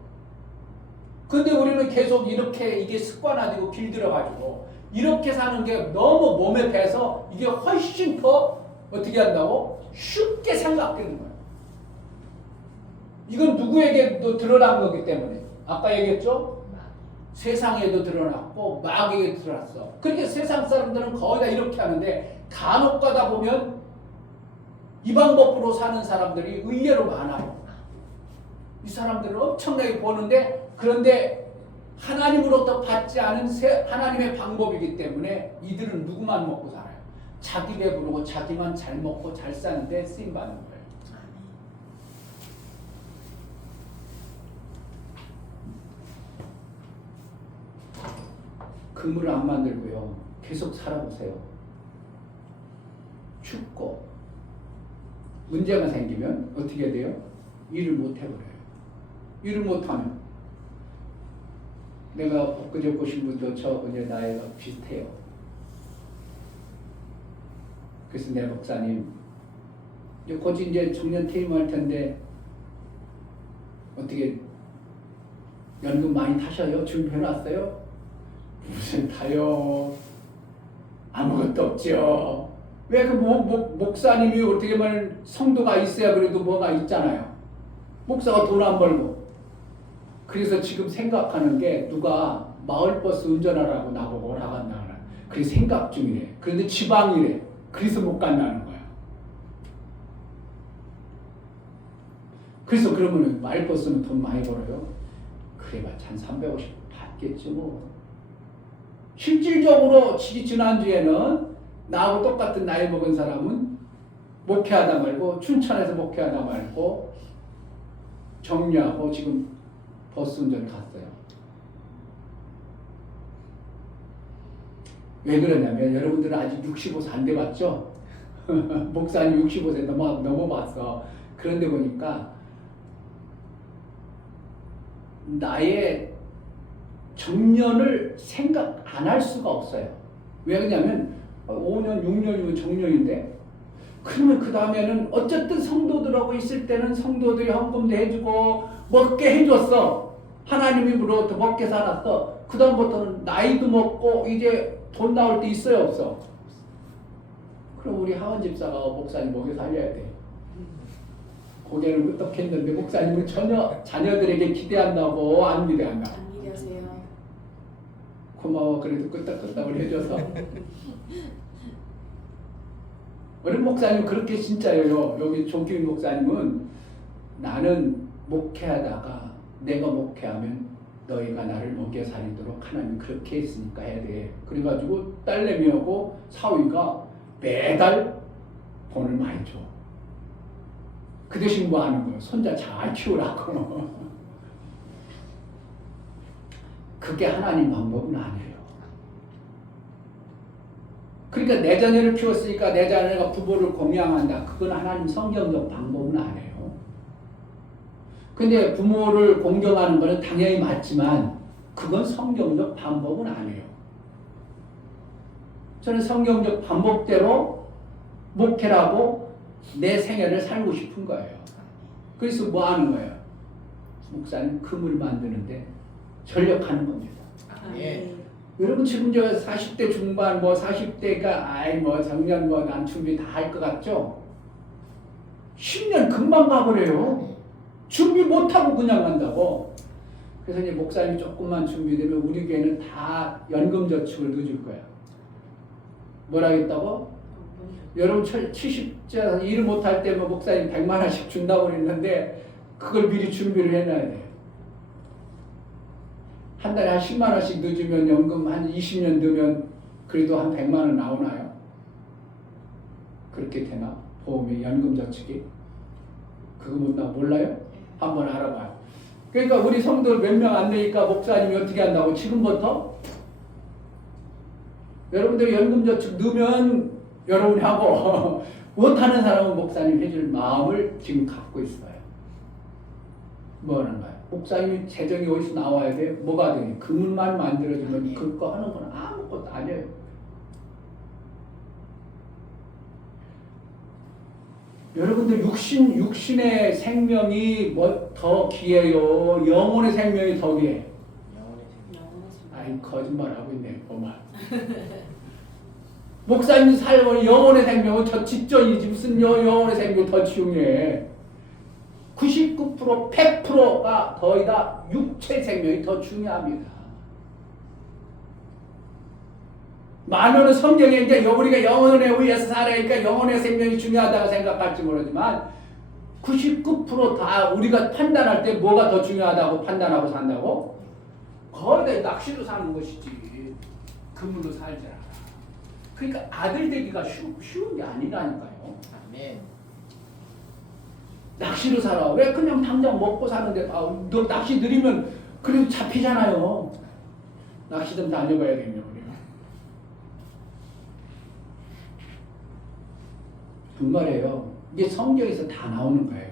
근데 우리는 계속 이렇게 이게 습관화되고 길들여가지고 이렇게 사는 게 너무 몸에 배서 이게 훨씬 더 어떻게 한다고? 쉽게 생각되는 거예요. 이건 누구에게도 드러난 거기 때문에 아까 얘기했죠? 세상에도 드러났고 마귀에도 드러났어. 그러니까 세상 사람들은 거의 다 이렇게 하는데 간혹 가다 보면 이 방법으로 사는 사람들이 의외로 많아요. 이 사람들은 엄청나게 보는데 그런데 하나님으로부터 받지 않은 하나님의 방법이기 때문에 이들은 누구만 먹고 살아요. 자기 배부르고 자기만 잘 먹고 잘 사는데 쓰임받는 거예요. 그물을 안 만들고요. 계속 살아보세요. 죽고 문제가 생기면 어떻게 돼요? 일을 못 해버려요. 일을 못하면 내가 엊그제 보신 분도 저 그제 나이가 비슷해요. 그래서 내 목사님 이제 곧 이제 정년 퇴임할 텐데 어떻게 연금 많이 타셔요? 준비해놨어요? 무슨 타요? 아무것도 없죠. 왜 그 목사님이 어떻게 말하면 성도가 있어야 그래도 뭐가 있잖아요. 목사가 돈 안 벌고. 그래서 지금 생각하는 게 누가 마을버스 운전하라고 나보고 나간다. 그게 생각 중이래. 그런데 지방이래. 그래서 못 간다는 거야. 그래서 그러면 마을버스는 돈 많이 벌어요. 그래봤자 한 350 받겠지 뭐. 실질적으로 지난주에는 나하고 똑같은 나이 먹은 사람은 목회하다 말고 춘천에서 목회하다 말고 정리하고 지금 버스 운전 갔어요. 왜 그러냐면 여러분들은 아직 65세 안 돼봤죠? 목사님 65세 넘어봤어. 그런데 보니까 나의 정년을 생각 안 할 수가 없어요. 왜 그러냐면 5년, 6년이면 정년인데 그러면 그 다음에는 어쨌든 성도들하고 있을 때는 성도들이 헌금도 해주고 먹게 해줬어. 하나님으로부터 먹게 살았어. 그 다음부터는 나이도 먹고 이제 돈 나올 때 있어요 없어? 그럼 우리 하원 집사가 목사님 먹여 살려야 돼. 고개를 끄덕했는데 목사님은 전혀 자녀들에게 기대한다고 안 기대한다. 안 기대하세요. 고마워. 그래도 끄덕끄덕을 해줘서. 우리 목사님 그렇게 진짜예요. 여기 조기민 목사님은 나는 목회하다가 내가 목회하면 너희가 나를 먹여 살리도록 하나님 그렇게 했으니까 해야 돼. 그래가지고 딸내미하고 사위가 매달 돈을 많이 줘. 그 대신 뭐 하는 거예요? 손자 잘 키우라고. 그게 하나님 방법은 아니에요. 그러니까 내 자녀를 키웠으니까 내 자녀가 부모를 공양한다. 그건 하나님 성경적 방법은 아니에요. 근데 부모를 공경하는 것은 당연히 맞지만 그건 성경적 방법은 아니에요. 저는 성경적 방법대로 목회라고 내 생애를 살고 싶은 거예요. 그래서 뭐 하는 거예요? 목사님 그물 만드는데 전력하는 겁니다. 예. 여러분 지금 저 40대 중반 뭐 40대가 아이 뭐 정년 뭐 난 준비 다 할 것 같죠? 10년 금방 가버려요. 준비 못하고 그냥 간다고. 그래서 이제 목사님이 조금만 준비되면 우리 교회는 다 연금저축을 넣어줄 거야. 뭐라 했다고? 여러분 70자 일 못할 때면 목사님 100만 원씩 준다고 그랬는데 그걸 미리 준비를 해놔야 돼요. 한 달에 한 10만 원씩 넣어주면 연금 한 20년 넣으면 그래도 한 100만 원 나오나요? 그렇게 되나? 보험이 연금저축이? 그거 몰라요? 한번 알아봐요. 그러니까 우리 성도 몇 명 안 되니까 목사님이 어떻게 한다고? 지금부터 여러분들이 연금저축 넣으면 여러분이 하고 못하는 사람은 목사님 해줄 마음을 지금 갖고 있어요. 뭐 하는 거야? 목사님이 재정이 어디서 나와야 돼? 뭐가 되니? 그물만 만들어주면 그거 하는 건 아무것도 아니에요. 여러분들 육신의 생명이 뭐 더 귀해요? 영혼의 생명이 더 귀해. 아이 거짓말하고 있네. 그만. 목사님 살고 영혼의 생명은 저 직전이지 무슨 영혼의 생명이 더 중요해. 99% 100%가 거의 다 육체 생명이 더 중요합니다. 말로는 성경에 이제 우리가 영혼에 의해서 살아니까 영혼의 생명이 중요하다고 생각할지 모르지만 99%다 우리가 판단할 때 뭐가 더 중요하다고 판단하고 산다고? 거의 다 낚시로 사는 것이지. 그물로 살지 않아. 그러니까 아들 되기가 쉬운 게 아니라니까요. 아멘. 낚시로 살아. 왜 그냥 당장 먹고 사는데 너 낚시 들이면 그래도 잡히잖아요. 낚시 좀 다녀봐야겠네요. 우리가. 그 말이에요. 이게 성경에서 다 나오는 거예요.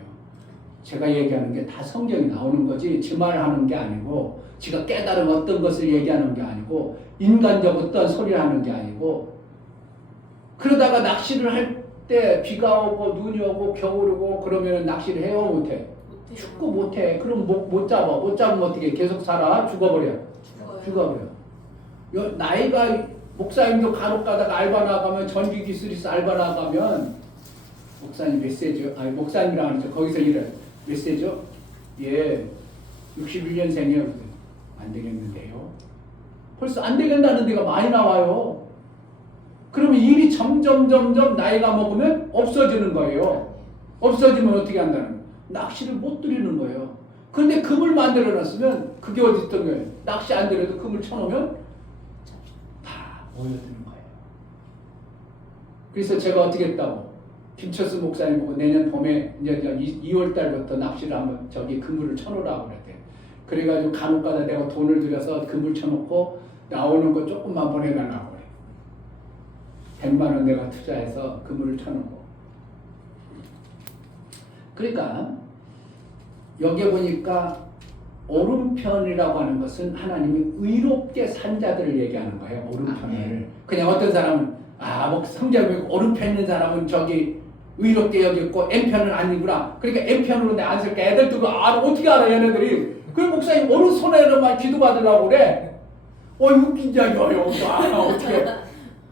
제가 얘기하는 게 다 성경이 나오는 거지 제 말을 하는 게 아니고 제가 깨달은 어떤 것을 얘기하는 게 아니고 인간적 어떤 소리를 하는 게 아니고 그러다가 낚시를 할 때 비가 오고 눈이 오고 겨울 오고 그러면 낚시를 해요 못해? 축구 못해. 그럼 못 잡아. 못 잡으면 어떻게 계속 살아? 죽어버려. 죽어버려. 나이가 목사님도 간혹 가다가 알바 나가면 전기 기술이서 알바 나가면 목사님 몇 세죠? 아니 목사님이랑 하죠. 거기서 일해. 몇 세죠? 예, 61년생이요. 안 되겠는데요. 벌써 안 되겠다는 데가 많이 나와요. 그러면 일이 점점 나이가 먹으면 없어지는 거예요. 없어지면 어떻게 한다는 거예요? 낚시를 못 들이는 거예요. 그런데 그물 만들어 놨으면 그게 어디 있던 거예요? 낚시 안 들여도 그물 쳐놓으면 다 모여드는 거예요. 그래서 제가 어떻게 했다고? 김철수 목사님 보고 내년 봄에 이제 2월 달부터 낚시를 한번 저기 그물을 쳐놓으라고 그랬대. 그래가지고 간혹가다 내가 돈을 들여서 그물 쳐놓고 나오는 거 조금만 보내달라고 그래. 100만 원 내가 투자해서 그물을 쳐놓고. 그러니까 여기 보니까 오른편이라고 하는 것은 하나님이 의롭게 산 자들을 얘기하는 거예요. 오른편을. 그냥 어떤 사람은 뭐 성경에 오른편 있는 사람은 저기 의롭게 여겼고 N편은 아니구나. 그러니까 N편으로 내 안 쓸게. 애들도 어떻게 알아 얘네들이. 그 목사님 오른손에만 기도받으려고 그래. 웃긴지 아니에요. 어떻게.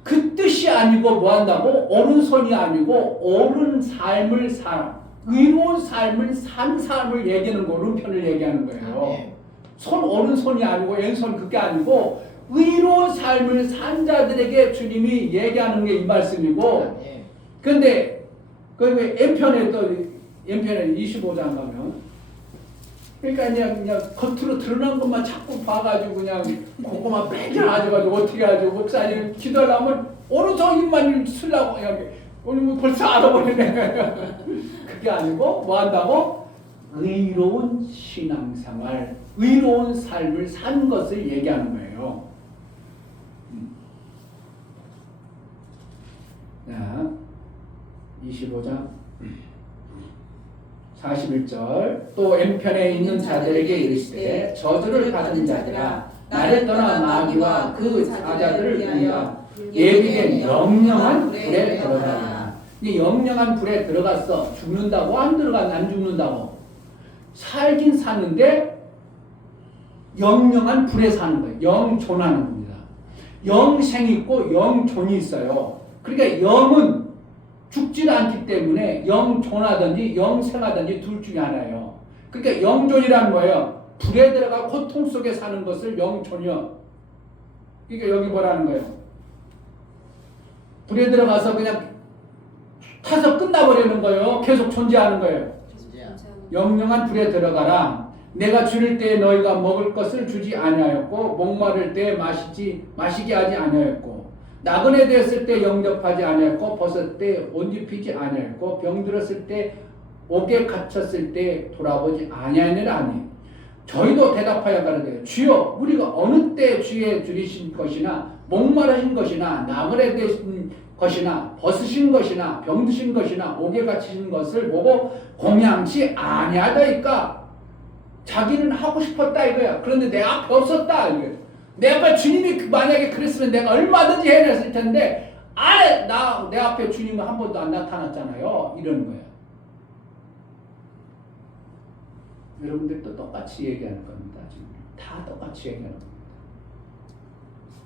그 뜻이 아니고 뭐 한다고? 오른손이 아니고 옳은 삶을 살 의로운 삶을 산 사람을 얘기하는 거 오른편을 얘기하는 거예요. 손 오른손이 아니고 왼손 그게 아니고 의로운 삶을 산 자들에게 주님이 얘기하는 게 이 말씀이고 그런데 그 N편에 또 N편에 25장 가면 그러니까 그냥 겉으로 드러난 것만 자꾸 봐가지고 그냥 그거만 빼겨가지고 어떻게 하죠? 목사님 기도하려면 오른손 입만 쓰려고 오늘 벌써 알아버리네. 그게 아니고 뭐 한다고? 의로운 신앙생활, 의로운 삶을 산 것을 얘기하는 거예요. 자, 25장 41절 또 N편에 있는 자들에게 이르시되 저주를 받은 자들아 나를 떠나 마귀와 그 사자들을 위하여 예비된 영영한 불에 들어가라. 이 영영한 불에 들어갔어. 죽는다고? 안 죽는다고? 살긴 사는데 영영한 불에 사는 거예요. 영존하는 겁니다. 영생이 있고 영존이 있어요. 그러니까 영은 죽지는 않기 때문에 영존하든지 영생하든지 둘 중에 하나예요. 그러니까 영존이란 뭐예요? 불에 들어가 고통 속에 사는 것을 영존이요. 그러니까 여기 뭐라는 거예요? 불에 들어가서 그냥 타서 끝나버리는 거예요. 계속 존재하는 거예요. 영영한 불에 들어가라. 내가 줄일 때에 너희가 먹을 것을 주지 아니하였고 목마를 때에 마시게 하지 아니하였고 나그네 되었을 때 영접하지 아니하였고 벗을 때 옷 입히지 아니하였고 병들었을 때 옥에 갇혔을 때 돌아보지 아니하느라 하니 저희도 대답하여 가로되 주여 우리가 어느 때 주의 줄이신 것이나 목마르신 것이나 나그네 되신 것이나 벗으신 것이나 병드신 것이나 옥에 갇히신 것을 보고 공양치 아니하다니까. 자기는 하고 싶었다 이거야. 그런데 내 앞에 없었다 이거야. 내 앞에 주님이 만약에 그랬으면 내가 얼마든지 해냈을 텐데 내 앞에 주님은 한 번도 안 나타났잖아요. 이러는 거야. 여러분들도 똑같이 얘기하는 겁니다. 지금 다 똑같이 얘기하는 겁니다.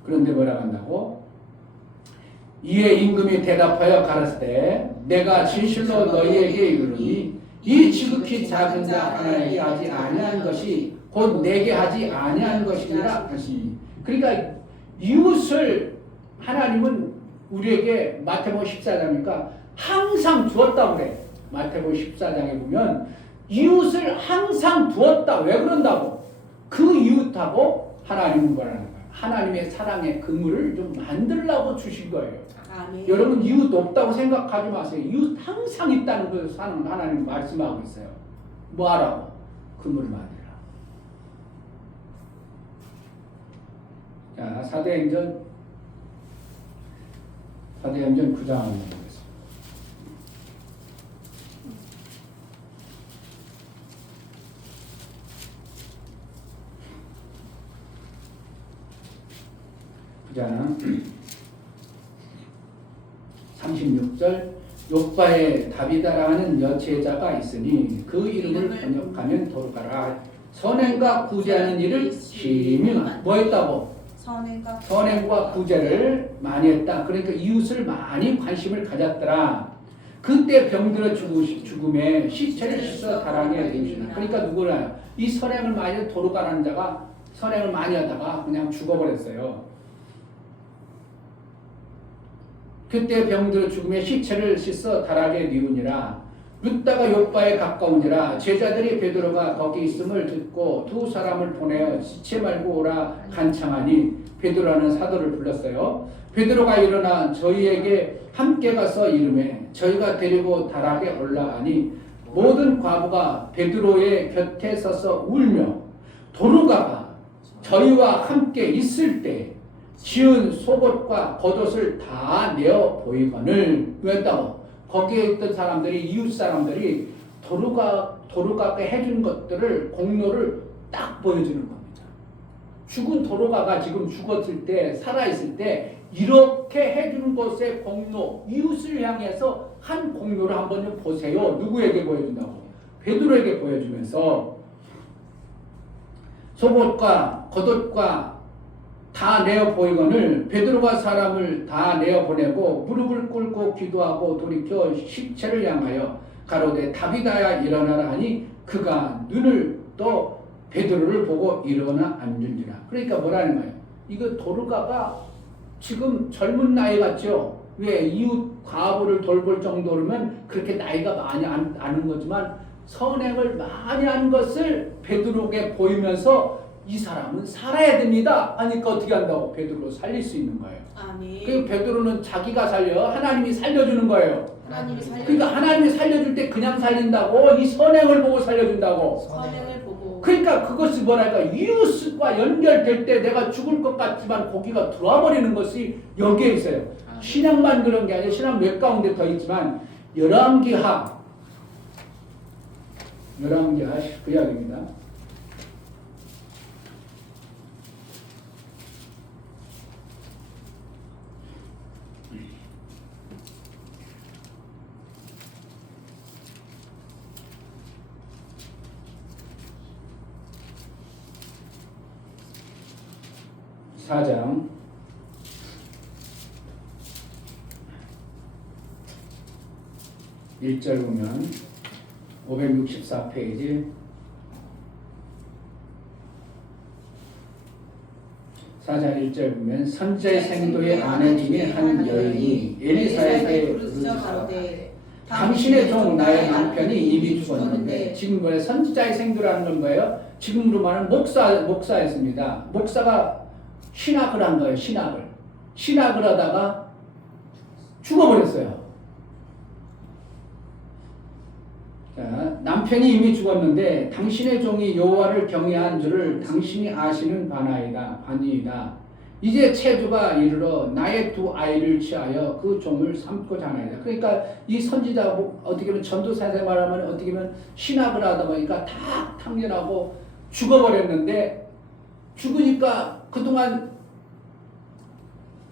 그런데 뭐라고 한다고? 이에 임금이 대답하여 가라사대 내가 진실로 너희에게 이르노니 이 지극히 작은 자 하나에게 하지 아니한 것이 곧 내게 하지 아니한 것이니라 하시니. 그러니까 이웃을 하나님은 우리에게 마태복음 14장이니까 항상 두었다고 그래. 마태복음 14장에 보면 이웃을 항상 두었다. 왜 그런다고? 그 이웃하고 하나님은 뭐라는 거야? 하나님의 사랑의 그물을 좀 만들라고 주신 거예요. 아멘. 여러분 이웃 없다고 생각하지 마세요. 이웃 항상 있다는 걸 하나님 말씀하고 있어요. 뭐 하라고? 그물을 만들라. 자, 사도행전 9장 한번 보겠습니다. 장 36절 욥바에 다비다라는 여제자가 있으니 그 이름을 번역하면 도르가라. 선행과 구제하는 일을 심히 뭐 했다고? 선행과 구제를 많이 했다. 그러니까 이웃을 많이 관심을 가졌더라. 그때 병들어 죽음에 시체를 씻어 다랑에 내주시나. 그러니까 누구나요? 이 선행을 많이 도르가라는 자가 선행을 많이 하다가 그냥 죽어버렸어요. 그때 병들어 죽음에 시체를 씻어 다락에 뉘우니라. 룻다가 욥바에 가까우니라. 제자들이 베드로가 거기 있음을 듣고 두 사람을 보내어 시체 말고 오라 간청하니 베드로라는 사도를 불렀어요. 베드로가 일어나 저희에게 함께 가서 이르매 저희가 데리고 다락에 올라가니 모든 과부가 베드로의 곁에 서서 울며 도르가가 저희와 함께 있을 때 지은 속옷과 겉옷을 다 내어 보이거늘. 왜했다고? 거기에 있던 사람들이 이웃 사람들이 도르가가 해준 것들을 공로를 딱 보여주는 겁니다. 죽은 도르가가 지금 죽었을 때 살아있을 때 이렇게 해주는 것의 공로, 이웃을 향해서 한 공로를 한번 좀 보세요. 누구에게 보여준다고? 베드로에게 보여주면서 속옷과 겉옷과 다 내어 보이거늘 베드로가 사람을 다 내어 보내고 무릎을 꿇고 기도하고 돌이켜 시체를 향하여 가로되 다비다야 일어나라 하니 그가 눈을 떠 베드로를 보고 일어나 앉은지라. 그러니까 뭐라는 거예요? 이거 도르가가 지금 젊은 나이 같죠? 왜? 이웃 과부를 돌볼 정도면 그렇게 나이가 많이 않은 거지만 선행을 많이 한 것을 베드로에게 보이면서 이 사람은 살아야 됩니다 하니까 어떻게 한다고? 베드로 살릴 수 있는 거예요. 아멘. 그 베드로는 자기가 살려? 하나님이 살려주는 거예요. 하나님이 살려. 그러니까 하나님이 살려줄 때 그냥 살린다고? 이 선행을 보고 살려준다고? 선행을 보고. 그러니까 그것이 뭐랄까? 이웃과 연결될 때 내가 죽을 것 같지만 고기가 들어와 버리는 것이 여기에 있어요. 신앙만 그런 게 아니라 신앙 몇 가운데 더 있지만 열왕기하 그 이야기입니다. 사장 1절 보면 564페이지 사장 1절 보면 선제 생도의 아내 중에 한 여인이 엘리사에게 부르짖어 당신의 종 나의 남편이 이미 죽었는데 지금 뭐예요? 선지자의 생도라는 건 뭐예요? 지금으로 말하는 목사였습니다. 목사가 신학을 한 거예요. 신학을 하다가 죽어버렸어요. 자, 남편이 이미 죽었는데 당신의 종이 여호와를 경외한 줄을 당신이 아시는 바니이다. 이제 체주가 이르러 나의 두 아이를 취하여 그 종을 삼고자 하나이다. 그러니까 이 선지자가 어떻게 보면 전도사 생활하면 어떻게 보면 신학을 하다 보니까 다 탕진하고 죽어버렸는데 죽으니까 그동안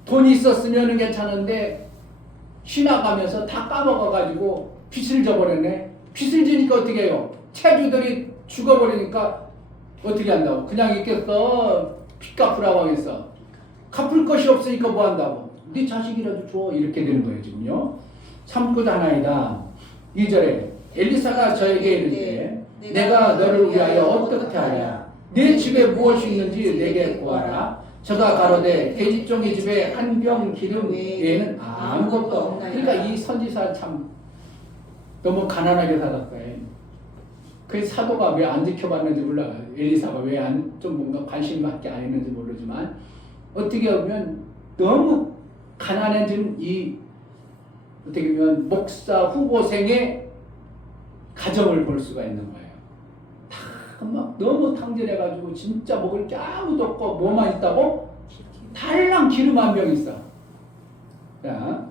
돈이 있었으면 괜찮은데 신학하면서 다 까먹어가지고 빚을 져버렸네. 빚을 지니까 어떻게 해요? 체주들이 죽어버리니까 어떻게 한다고? 그냥 있겠어? 빚 갚으라고 하겠어? 갚을 것이 없으니까 뭐 한다고? 네 자식이라도 줘. 이렇게 되는 거예요 지금요. 삼고자 하나이다. 2절에 엘리사가 저에게 이르되 내가 너를 위하여 어떻게 하랴? 내 집에 무엇이 있는지 내게 구하라. 저가 가로되 계집종의 집에 한 병 기름 외에는 아무것도 없나이다. 그러니까 이 선지자 참 너무 가난하게 살았어요. 그 사도가 왜 안 지켜봤는지 몰라요. 엘리사가 왜 좀 뭔가 관심밖에 안 했는지 모르지만 어떻게 보면 너무 가난해진 이 어떻게 보면 목사 후보생의 가정을 볼 수가 있는 거예요. 다 막 너무 탕진해가지고 진짜 먹을 게 아무도 없고 뭐만 있다고? 달랑 기름 한 병 있어. 자,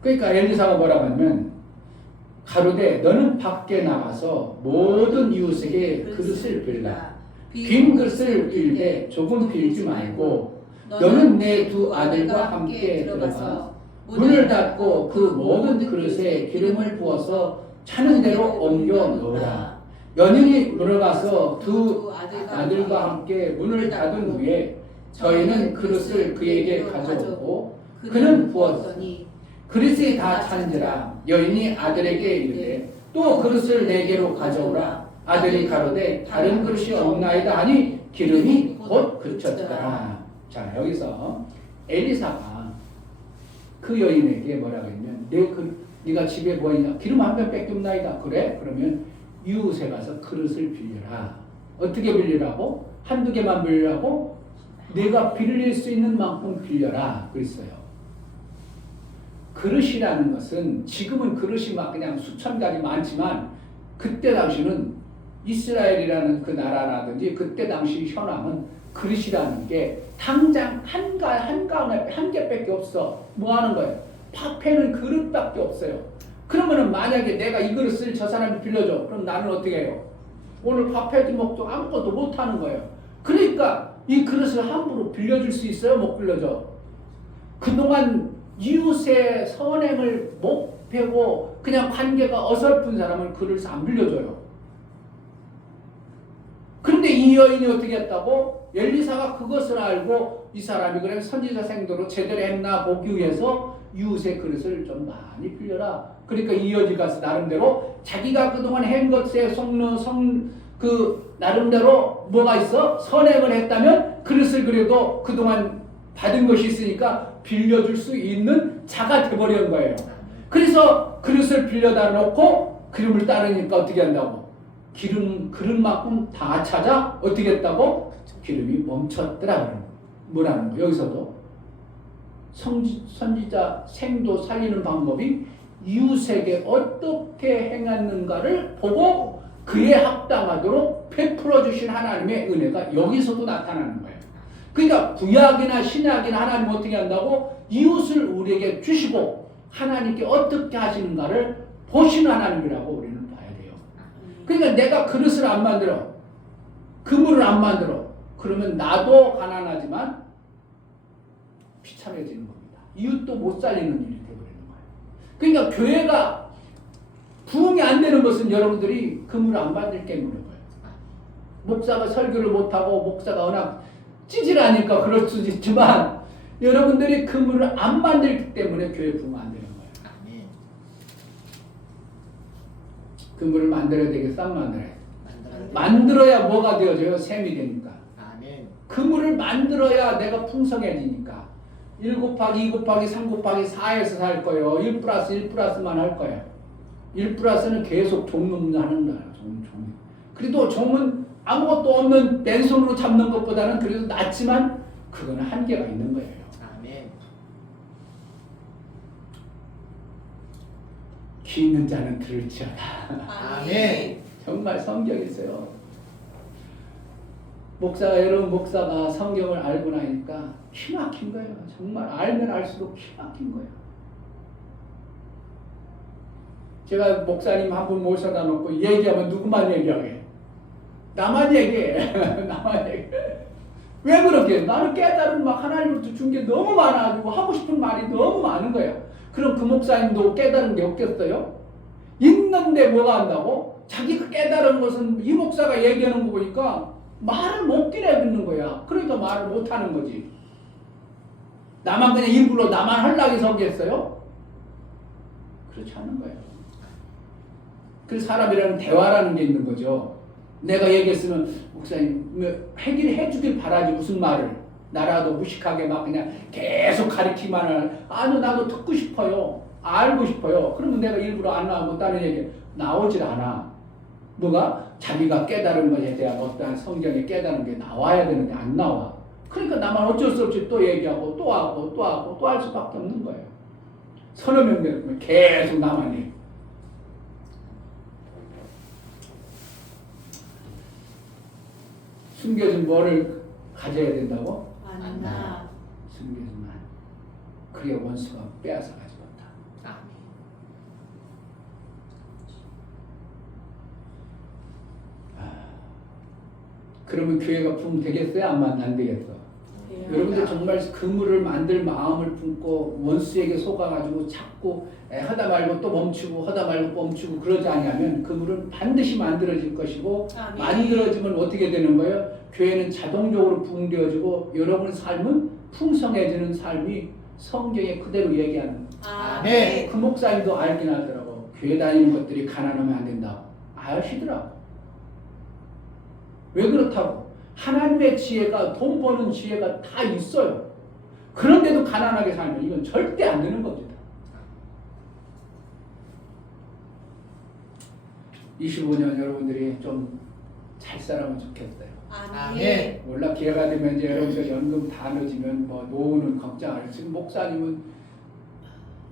그러니까 엘리사가 뭐라고 하면 가로되 너는 밖에 나가서 모든 이웃에게 그릇을 빌라. 빈 그릇을 빌되 조금 빌지 말고 너는 내 두 아들과 함께 들어가서 문을 닫고 그 모든 그릇에 기름을 부어서 차는 대로 옮겨 놓으라. 연인이 들어가서 두 아들과 함께 문을 닫은 후에 저희는 그릇을 그에게 가져오고 그는 부었더니 그릇이 다 찬지라. 여인이 아들에게 이르되 또 그릇을 네개로 가져오라. 아들이 가로되 다른 그릇이 없나이다 하니 기름이 곧 그쳤더라. 자, 여기서 엘리사가 그 여인에게 뭐라고 했냐면 네가 집에 뭐 있냐? 기름 한 병밖에 없나이다. 그래? 그러면 이웃에 가서 그릇을 빌려라. 어떻게 빌리라고? 한두 개만 빌리라고? 내가 빌릴 수 있는 만큼 빌려라. 그랬어요. 그릇이라는 것은 지금은 그릇이 막 그냥 수천 가지 많지만 그때 당시는 이스라엘이라는 그 나라라든지 그때 당시 현황은 그릇이라는 게 당장 한 개밖에 없어. 뭐 하는 거예요? 파페는 그릇밖에 없어요. 그러면은 만약에 내가 이 그릇을 저 사람이 빌려줘. 그럼 나는 어떻게 해요? 오늘 파페도 먹도 아무것도 못 하는 거예요. 그러니까 이 그릇을 함부로 빌려줄 수 있어요? 못 빌려줘? 그동안 이웃의 선행을 못 배고 그냥 관계가 어설픈 사람은 그릇을 안 빌려줘요. 그런데 이 여인이 어떻게 했다고? 엘리사가 그것을 알고 이 사람이 그래 선지자 생도로 제대로 했나 보기 위해서 이웃의 그릇을 좀 많이 빌려라. 그러니까 이 여지 가서 나름대로 자기가 그동안 한 것에 나름대로 뭐가 있어? 선행을 했다면 그릇을 그래도 그동안 받은 것이 있으니까 빌려줄 수 있는 자가 돼버린 거예요. 그래서 그릇을 빌려다 놓고 기름을 따르니까 어떻게 한다고? 그릇만큼 다 찾아 어떻게 했다고? 기름이 멈췄더라. 뭐라는 거? 여기서도 선지자 생도 살리는 방법이 이웃에게 어떻게 행했는가를 보고 그에 합당하도록 베풀어 주신 하나님의 은혜가 여기서도 나타나는 거예요. 그러니까 구약이나 신약이나 하나님 어떻게 한다고? 이웃을 우리에게 주시고 하나님께 어떻게 하시는가를 보시는 하나님이라고 우리는 봐야 돼요. 그러니까 내가 그릇을 안 만들어, 그물을 안 만들어, 그러면 나도 가난하지만 비참해지는 겁니다. 이웃도 못 살리는 일이 되어버리는 거예요. 그러니까 교회가 부흥이 안 되는 것은 여러분들이 그물을 안 만들 때문인 거예요. 목사가 설교를 못하고 목사가 워낙 찌질하니까 그럴 수도 있지만 여러분들이 그물을 안 만들기 때문에 교회 부흥 안 되는 거예요. 그물을 만들어야 되겠어? 안 만들어야 돼? 만들어야 뭐가 되어져요? 샘이 되니까. 그물을 만들어야 내가 풍성해지니까 1 곱하기 2 곱하기 3 곱하기 4에서 살 거예요. 1 플러스 1 플러스만 할 거예요. 1 플러스는 계속 종놈 하는 거예요. 종. 그래도 종은 아무것도 없는 맨손으로 잡는 것보다는 그래도 낫지만 그거는 한계가 있는 거예요. 아멘. 귀 있는 자는 들을지어다. 아멘. 정말 성경이세요. 여러분 목사가 성경을 알고 나니까 키 막힌 거예요. 정말 알면 알수록 키 막힌 거예요. 제가 목사님 한 분 모셔다 놓고 얘기하면 누구만 얘기하게? 나만 얘기해. 나만 얘기해. 왜 그렇게? 나는 깨달은 막 하나님으로부터 준 게 너무 많아가지고 하고 싶은 말이 너무 많은 거예요. 그럼 그 목사님도 깨달은 게 없겠어요? 있는데 뭐가 한다고? 자기가 깨달은 것은 이 목사가 얘기하는 거 보니까 말을 못 끼내듣는 거야. 그러니까 말을 못 하는 거지. 나만 그냥 일부러 나만 하려고 서겠어요? 그렇지 않은 거예요. 그 사람이라는 대화라는 게 있는 거죠. 내가 얘기했으면 목사님 해결해 주길 바라지 무슨 말을 나라도 무식하게 막 그냥 계속 가르치기만 하는 아니 나도 듣고 싶어요. 알고 싶어요. 그러면 내가 일부러 안 나오고 다른 얘기 나오질 않아. 뭐가? 자기가 깨달은 것에 대한 어떠한 성경에 깨달은 게 나와야 되는데 안 나와. 그러니까 나만 어쩔 수 없이 또 얘기하고 또 하고 또 하고 또 할 수밖에 없는 거예요. 서너 명 되면 계속 나만 해. 숨겨진 뭐를 가져야 된다고? 만나. 숨겨진 만. 그래야 원수가 빼앗아 가져간다. 아멘. 그러면 교회가 부흥 되겠어요? 안 되겠어? 여러분들 정말 그물을 만들 마음을 품고 원수에게 속아가지고 자꾸 하다 말고 또 멈추고 하다 말고 멈추고 그러지 않으면 그물은 반드시 만들어질 것이고 아멘. 만들어지면 어떻게 되는 거예요? 교회는 자동적으로 부흥되어지고 여러분의 삶은 풍성해지는 삶이 성경에 그대로 얘기하는 아멘. 그 목사님도 알긴 하더라고. 교회 다니는 것들이 가난하면 안 된다고 아시더라고. 왜 그렇다고? 하나님의 지혜가 돈 버는 지혜가 다 있어요. 그런데도 가난하게 살면 이건 절대 안 되는 겁니다. 25년 여러분들이 좀 잘 살아면 좋겠어요. 아멘. 몰라 기회가 되면 이제 여러분들 연금 다 늦으면 뭐 노후는 걱정 안 해요. 지금 목사님은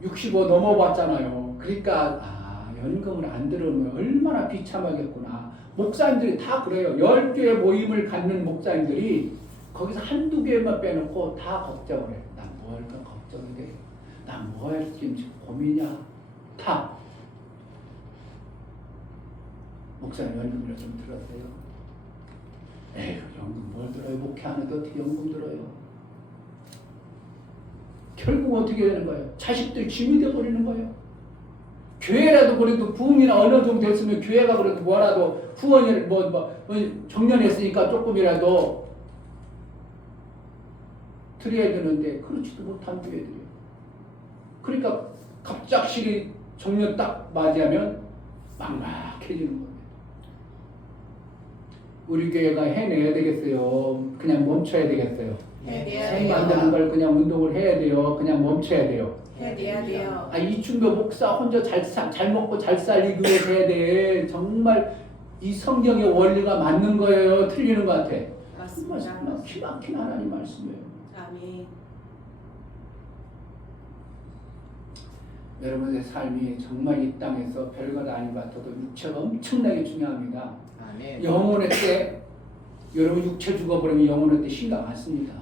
65 넘어봤잖아요. 그러니까 연금을 안 들으면 얼마나 비참하겠구나. 목사님들이 다 그래요. 10교회 모임을 갖는 목사님들이 거기서 한두 교회만 빼놓고 다 걱정을 해요. 난 뭐 할까 걱정이 돼요. 난 뭐 할지 지금 고민이야. 다. 목사님 연금을 좀 들었어요. 에휴 연금 뭘 들어요. 목회하는데 어떻게 연금 들어요. 결국 어떻게 되는 거예요. 자식들 짐이 되어버리는 거예요. 교회라도 그래도 부흥이나 어느 정도 됐으면 교회가 그래도 뭐라도 후원을 정년했으니까 조금이라도 드려야 되는데 그렇지도 못한 교회들이에요. 그러니까 갑작스레 정년 딱 맞이하면 막막해지는 겁니다. 우리 교회가 해내야 되겠어요. 그냥 멈춰야 되겠어요. 해내야 생 돼요. 만드는 걸 그냥 운동을 해야 돼요. 그냥 멈춰야 돼요. 해내야 돼요. 이충배 목사 혼자 잘 먹고 잘 살기 위해서 해야 돼. 정말 이 성경의 원리가 맞는 거예요. 틀리는 것 같아. 맞습니다. 기막힌 하나님 말씀이에요. 아멘. 여러분의 삶이 정말 이 땅에서 별것 아닌 것 같아도 육체가 엄청나게 중요합니다. 아멘. 영혼의 때 여러분 육체 죽어버리면 영혼의 때 신경 안 씁니다.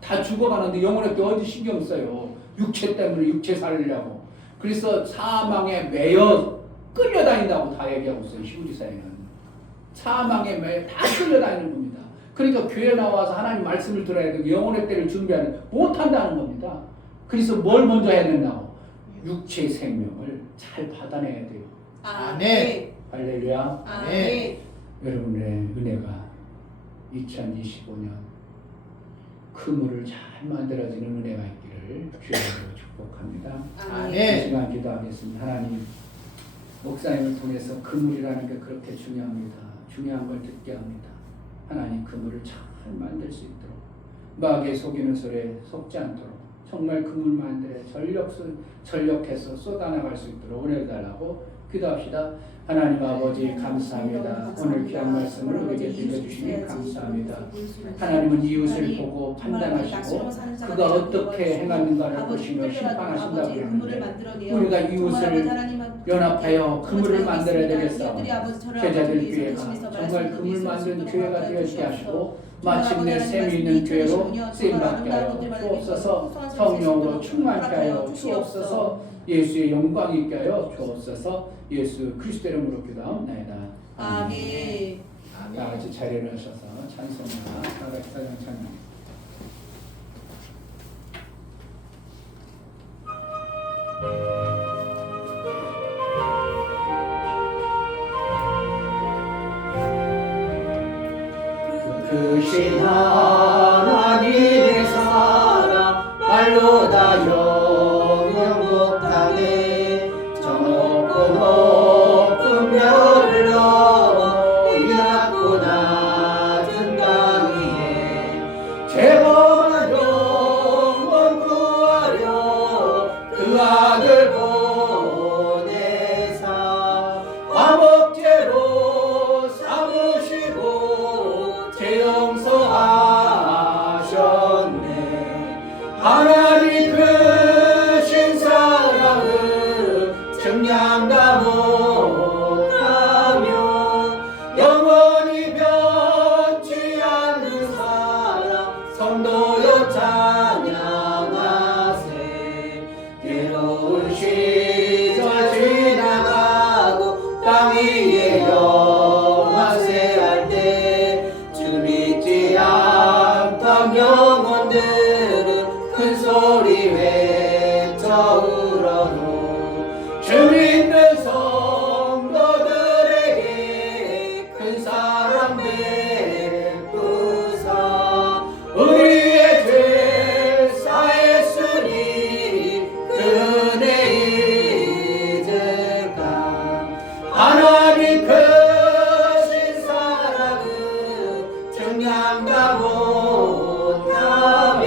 다 죽어가는데 영혼의 때 어디 신경 써요. 육체 때문에 육체 살리려고. 그래서 사망에 매여 끌려다닌다고 다 얘기하고 있어요. 히브리서에는. 사망에 매여 다 끌려다니는 겁니다. 그러니까 교회 나와서 하나님 말씀을 들어야 되고 영혼의 때를 준비하는 못한다는 겁니다. 그래서 뭘 먼저 해야 된다고? 육체의 생명을 잘 받아내야 돼요. 아멘. 할렐루야. 아멘. 여러분의 은혜가 2025년 그물을 잘 만들어지는 은혜가 있기를 주님으로 축복합니다. 아멘. 이 시간 기도하겠습니다. 하나님, 목사님을 통해서 그물이라는 게 그렇게 중요합니다. 중요한 걸 듣게 합니다. 하나님, 그물을 잘 만들 수 있도록 마귀의 속이는 소리에 속지 않도록 정말 그물 만들에 전력해서 쏟아나갈 수 있도록 은혜 달라고 기도합시다. 하나님 아버지 감사합니다. 오늘 귀한 말씀을 우리에게 들려주시니 감사합니다. 하나님은 이웃을 보고 판단하시고 그가 어떻게 행하는가를 보시며 심판하신다고 했는데 우리가 이웃을 연합하여 그물을 만들어야 되겠사오니 제자들 교회가 정말 그물 만든 교회가 되어지게 하시고 마침내 셈이 있는 교회로 쓰임받게 하여 주옵소서. 성령으로 충만케 하여 주옵소서. 예수의 영광 있게 하여 주옵소서. 예수 그리스도 이름으로 기도합니다. 아멘. 다 같이 자리에 일어서서 찬송가 404장 찬양. 크신 하나님의 사랑 말로 다 영영 못하네. 저 높고 높은 별을 넘어 이 낮고 용서하셨네. 하나님 크신 사랑을 증량다 못하며 영원히 변치 않는 사랑 성도여 찬양하세. 괴로운 시절 지나가고 땅 위에 영하세 할 때 주 믿지 않던 영혼들은 큰 소리 외쳐 울어도 주 믿는 성도들에게 큰 사랑 베푸사 우리의 죄 사했으니 그 은혜 잊을까. 하나님 크신 사랑은 증량다 못하며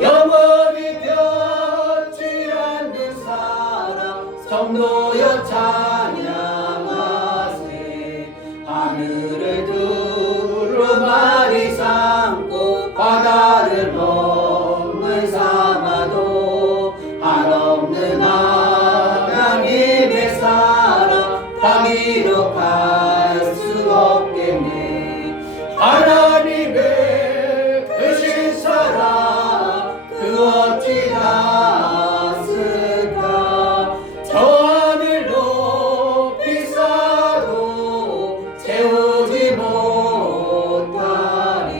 영원히 변치 않는 사랑 성도여 찬양하세. 하늘을 두루마리 삼고 바다를 먹는 삼아도 한없는 하나님의 사랑 다 기록할 수 없겠네. 하나님의 크신 사랑 그 어찌 닿았을까. 저 하늘 높이 쌓아도 채우지 못하리.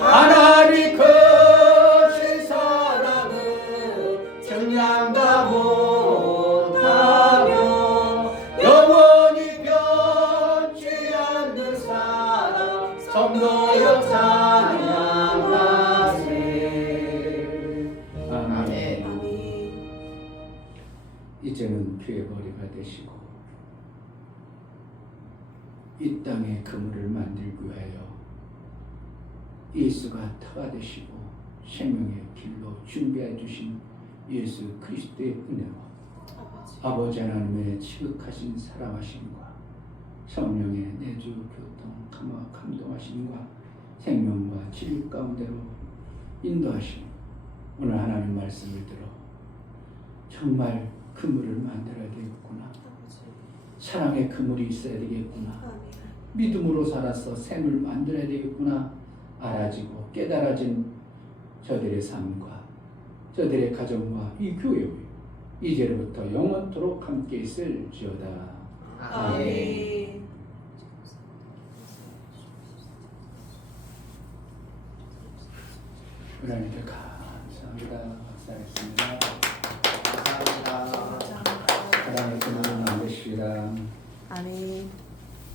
하나님 크신 사랑은 증량다 못하며 영원히 변치 않는 사랑 성도여 찬양하세. 아멘. 아멘. 이제는 주의 머리가 되시고 이 땅에 그물을 만들기 위하여 예수가 터가 되시고 생명의 길로 준비해 주신 예수 그리스도의 은혜와 아버지 하나님의 지극하신 사랑하심과 성령의 내주 교통 감동하심과 생명과 진리 가운데로 인도하심. 오늘 하나님 말씀을 들어 정말 그물을 만들어야 되겠구나. 사랑의 그물이 있어야 되겠구나. 믿음으로 살아서 샘을 만들어야 되겠구나. 알아지고 깨달아진 저들의 삶과 저들의 가정과 이 교회 이제로부터 영원토록 함께 있을지어다. 아멘. 하나님께 감사합니다. 감사했습니다.